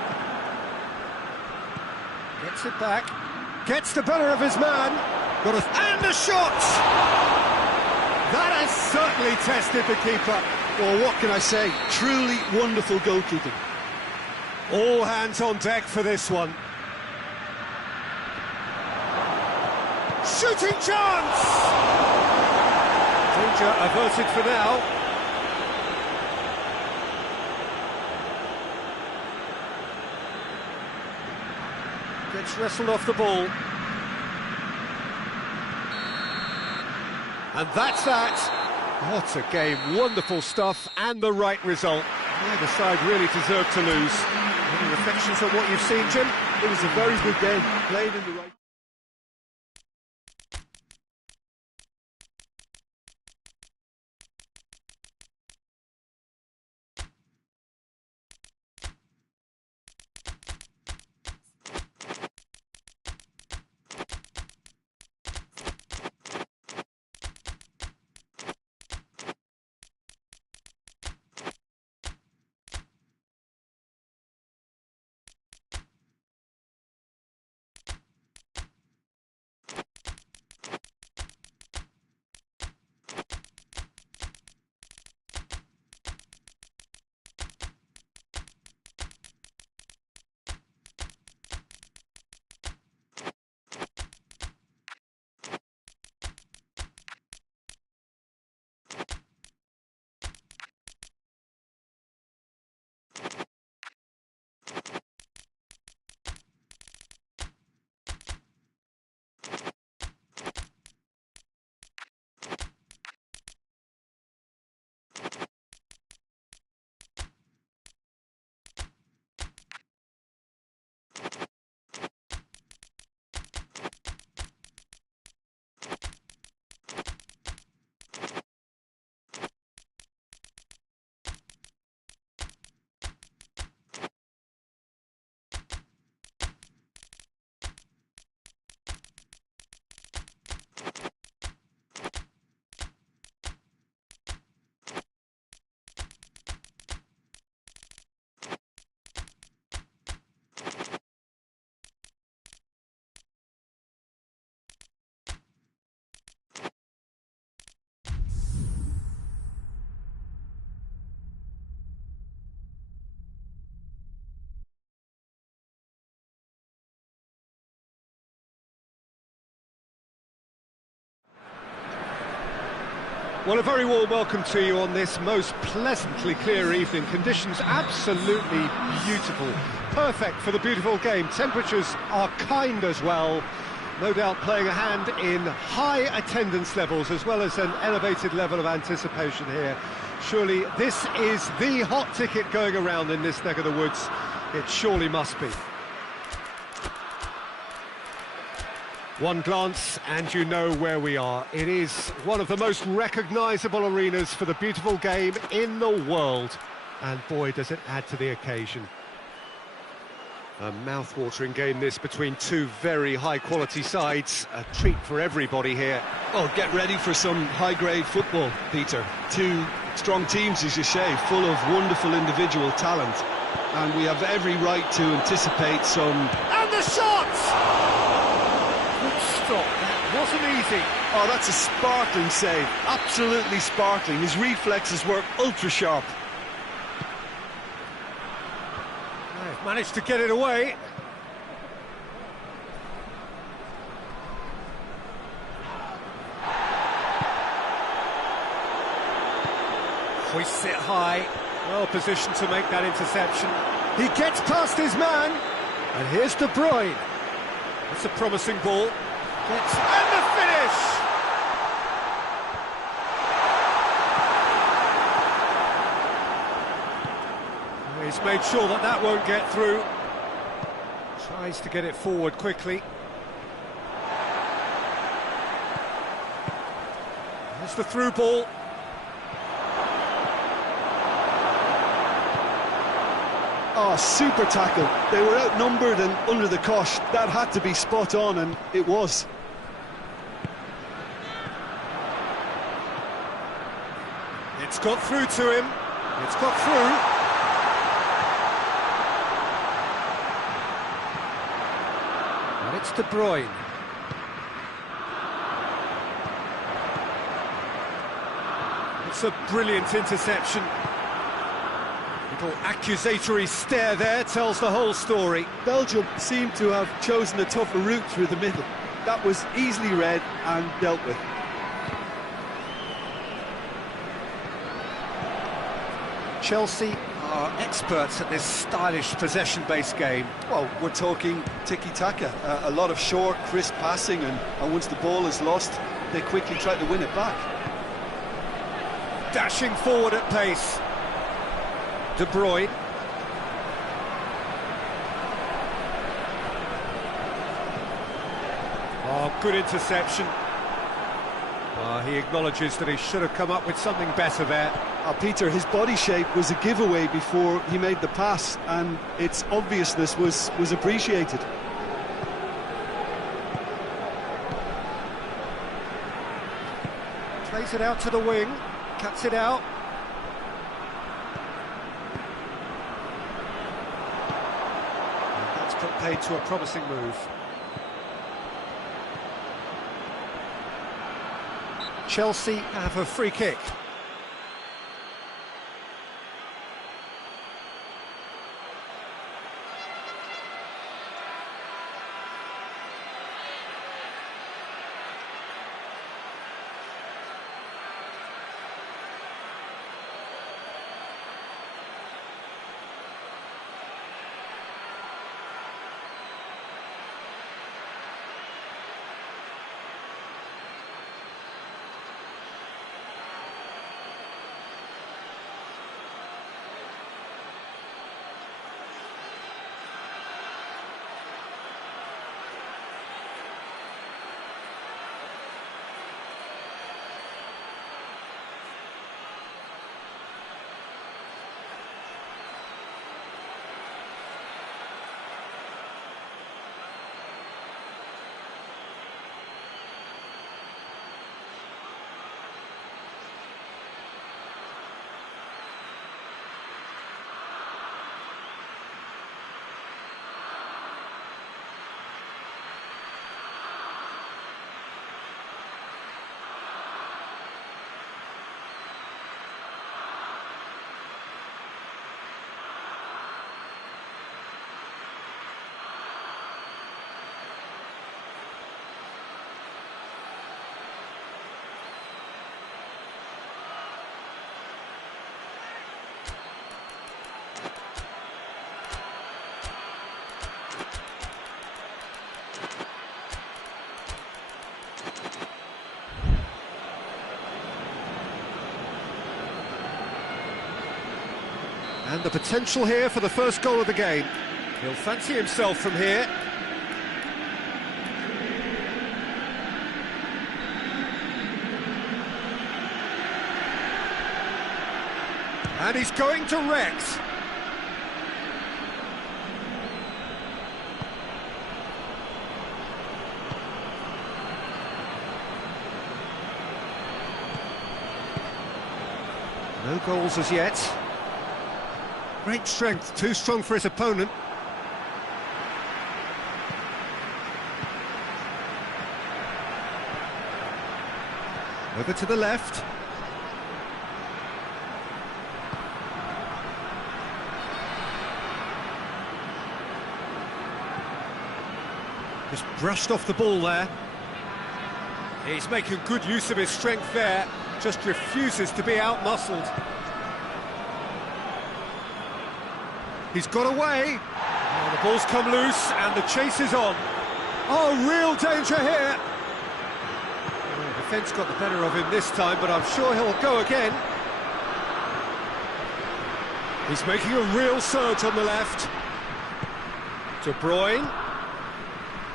Gets it back. Gets the better of his man. And the shot! That has certainly tested the keeper. Well, what can I say? Truly wonderful goalkeeping. All hands on deck for this one. Shooting chance! Danger averted for now. Gets wrestled off the ball. And that's that. What a game, wonderful stuff, and the right result. Neither side really deserved to lose. Any reflections on what you've seen, Jim? It was a very good game, played in the right... Well, a very warm welcome to you on this most pleasantly clear evening. Conditions absolutely beautiful. Perfect for the beautiful game. Temperatures are kind as well. No doubt playing a hand in high attendance levels as well as an elevated level of anticipation here. Surely this is the hot ticket going around in this neck of the woods. It surely must be. One glance and you know where we are. It is one of the most recognisable arenas for the beautiful game in the world. And boy, does it add to the occasion. A mouth-watering game this between two very high-quality sides. A treat for everybody here. Oh, get ready for some high-grade football, Peter. Two strong teams, as you say, full of wonderful individual talent. And we have every right to anticipate some... And the shot! Stop. That wasn't easy. Oh, that's a sparkling save. Absolutely sparkling. His reflexes were ultra-sharp. They've managed to get it away. Hoists it high. Well positioned to make that interception. He gets past his man. And here's De Bruyne. That's a promising ball. And the finish! He's made sure that that won't get through. Tries to get it forward quickly. There's the through ball. Oh, super tackle. They were outnumbered and under the cosh. That had to be spot on, and it was. It's got through to him. It's got through. And it's De Bruyne. It's a brilliant interception. Little accusatory stare there tells the whole story. Belgium seemed to have chosen a tougher route through the middle. That was easily read and dealt with. Chelsea are experts at this stylish possession-based game. Well, we're talking tiki-taka. A lot of short, crisp passing, and once the ball is lost, they quickly try to win it back. Dashing forward at pace. De Bruyne. Oh, good interception. He acknowledges that he should have come up with something better there. Peter, his body shape was a giveaway before he made the pass, and its obviousness was appreciated. Plays it out to the wing, cuts it out. And that's put paid to a promising move. Chelsea have a free kick. And the potential here for the first goal of the game. He'll fancy himself from here. And he's going direct. No goals as yet. Great strength, too strong for his opponent. Over to the left. Just brushed off the ball there. He's making good use of his strength there, just refuses to be out-muscled. He's got away. Oh, the ball's come loose and the chase is on. Oh, real danger here. Oh, the defence got the better of him this time, but I'm sure he'll go again. He's making a real surge on the left. De Bruyne.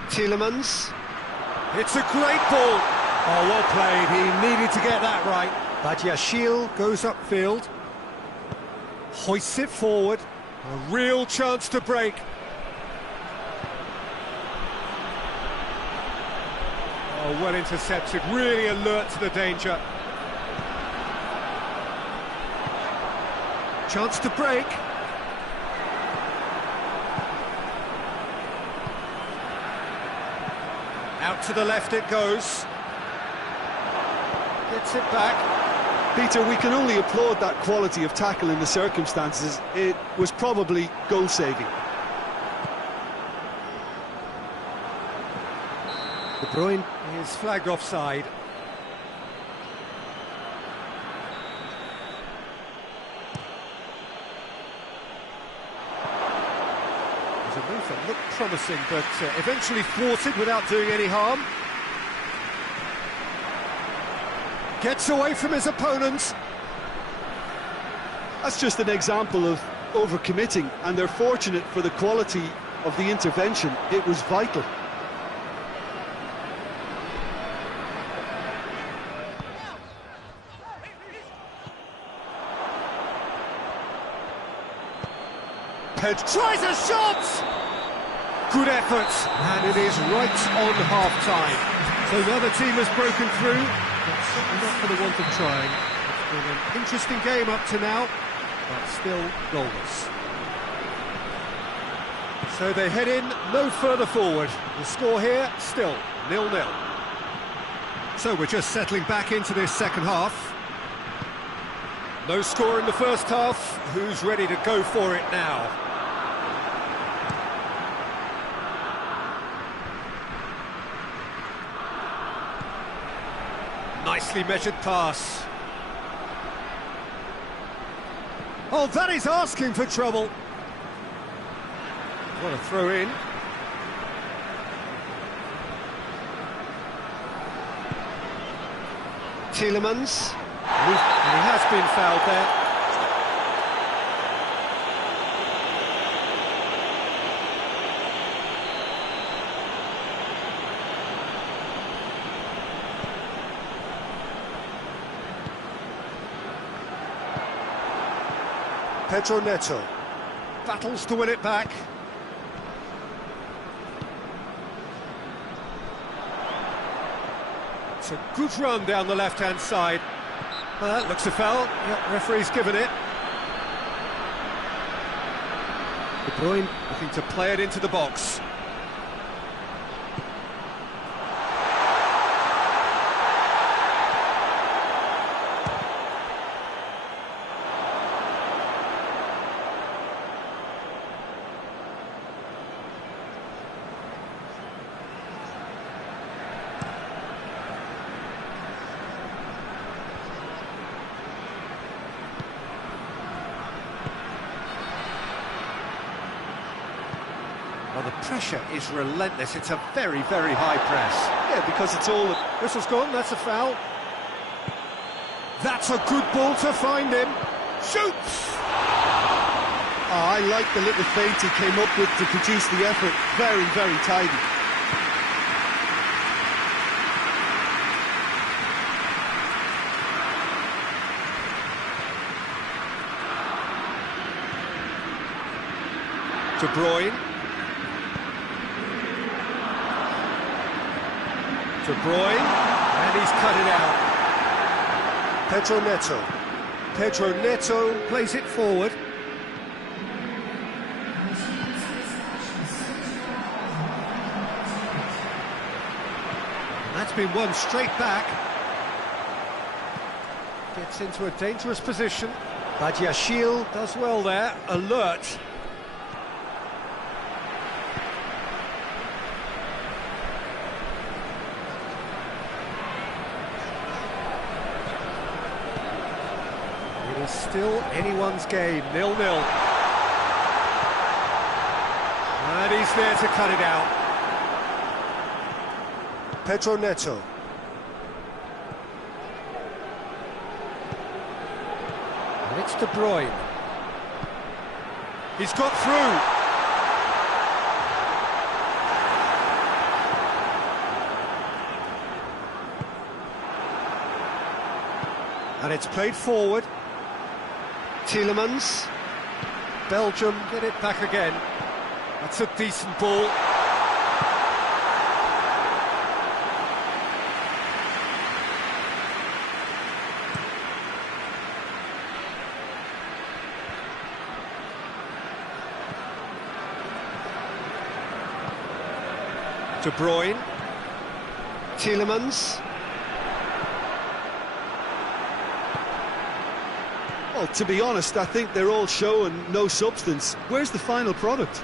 Tielemans. It's a great ball. Oh, well played. He needed to get that right. Badiashile goes upfield. Hoists it forward. A real chance to break. Oh, well intercepted, really alert to the danger. Chance to break. Out to the left it goes. Gets it back. Peter, we can only applaud that quality of tackle in the circumstances. It was probably goal-saving. De Bruyne is flagged offside. It was a move that looked promising, but eventually thwarted without doing any harm. Gets away from his opponents. That's just an example of overcommitting, and they're fortunate for the quality of the intervention. It was vital. Tries a shot! Good effort, and it is right on half-time. So now the team has broken through, but certainly not for the want of trying. It's been an interesting game up to now, but still goalless. So they head in no further forward. The score here, still 0-0. So we're just settling back into this second half. No score in the first half. Who's ready to go for it now? Nicely measured pass. Oh, that is asking for trouble. What a throw in. Tielemans. And he has been fouled there. Pedro Neto battles to win it back. It's a good run down the left-hand side. Well, that looks a foul. Yep, referee's given it. De Bruyne looking to play it into the box. Well, the pressure is relentless. It's a very, very high press. Yeah, because it's all... Whistle's gone, that's a foul. That's a good ball to find him. Shoots! Oh, I like the little feint he came up with to produce the effort. Very, very tidy. De Bruyne. De Bruyne, and he's cut it out. Pedro Neto. Pedro Neto plays it forward. That's been won straight back. Gets into a dangerous position. Badiashile does well there, alert. Still anyone's game, 0-0. And he's there to cut it out. Pedro Neto. And it's De Bruyne. He's got through. And it's played forward. Tielemans. Belgium get it back again. That's a decent ball. De Bruyne. Tielemans. Well, to be honest, I think they're all show and no substance. Where's the final product?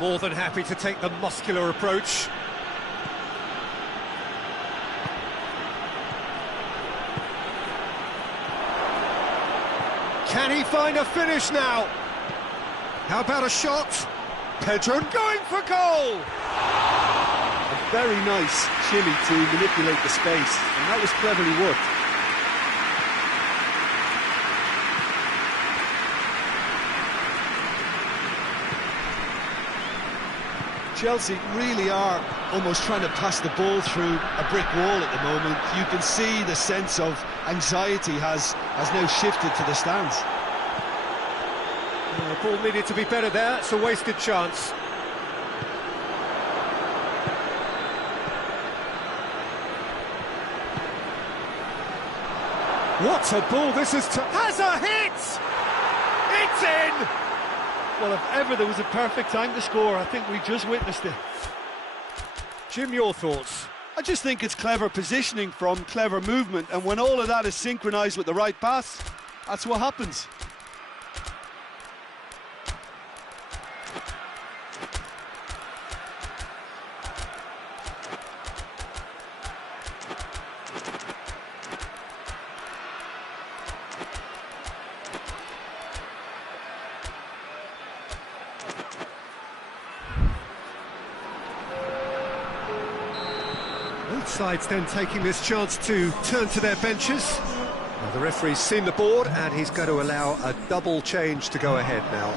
More than happy to take the muscular approach. Can he find a finish now? How about a shot? Pedro going for goal! A very nice shimmy to manipulate the space, and that was cleverly worked. Chelsea really are almost trying to pass the ball through a brick wall at the moment. You can see the sense of anxiety has now shifted to the stands. The ball needed to be better there, it's a wasted chance. What a ball this is to... Has a hit! It's in! Well, if ever there was a perfect time to score, I think we just witnessed it. Jim, your thoughts? I just think it's clever positioning from clever movement, and when all of that is synchronised with the right pass, that's what happens. Both sides then taking this chance to turn to their benches. Now the referee's seen the board and he's going to allow a double change to go ahead now.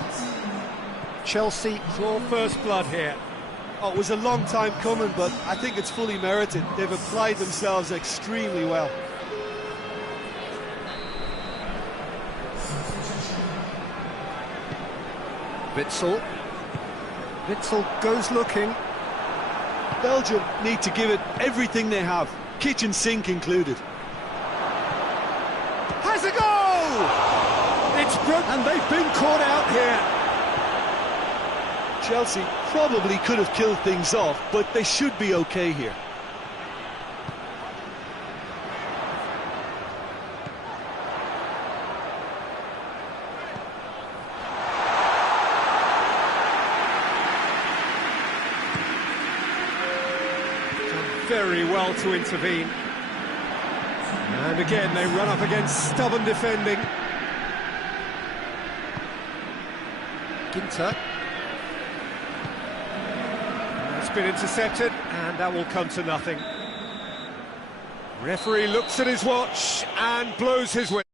Chelsea draw first blood here. Oh, it was a long time coming, but I think it's fully merited. They've applied themselves extremely well. Witsel. Witsel goes looking. Belgium need to give it everything they have, kitchen sink included. Has a goal! It's broken, and they've been caught out here. Chelsea probably could have killed things off, but they should be okay here. Very well to intervene. And again, they run up against stubborn defending. Ginter. It's been intercepted, and that will come to nothing. Referee looks at his watch and blows his whistle.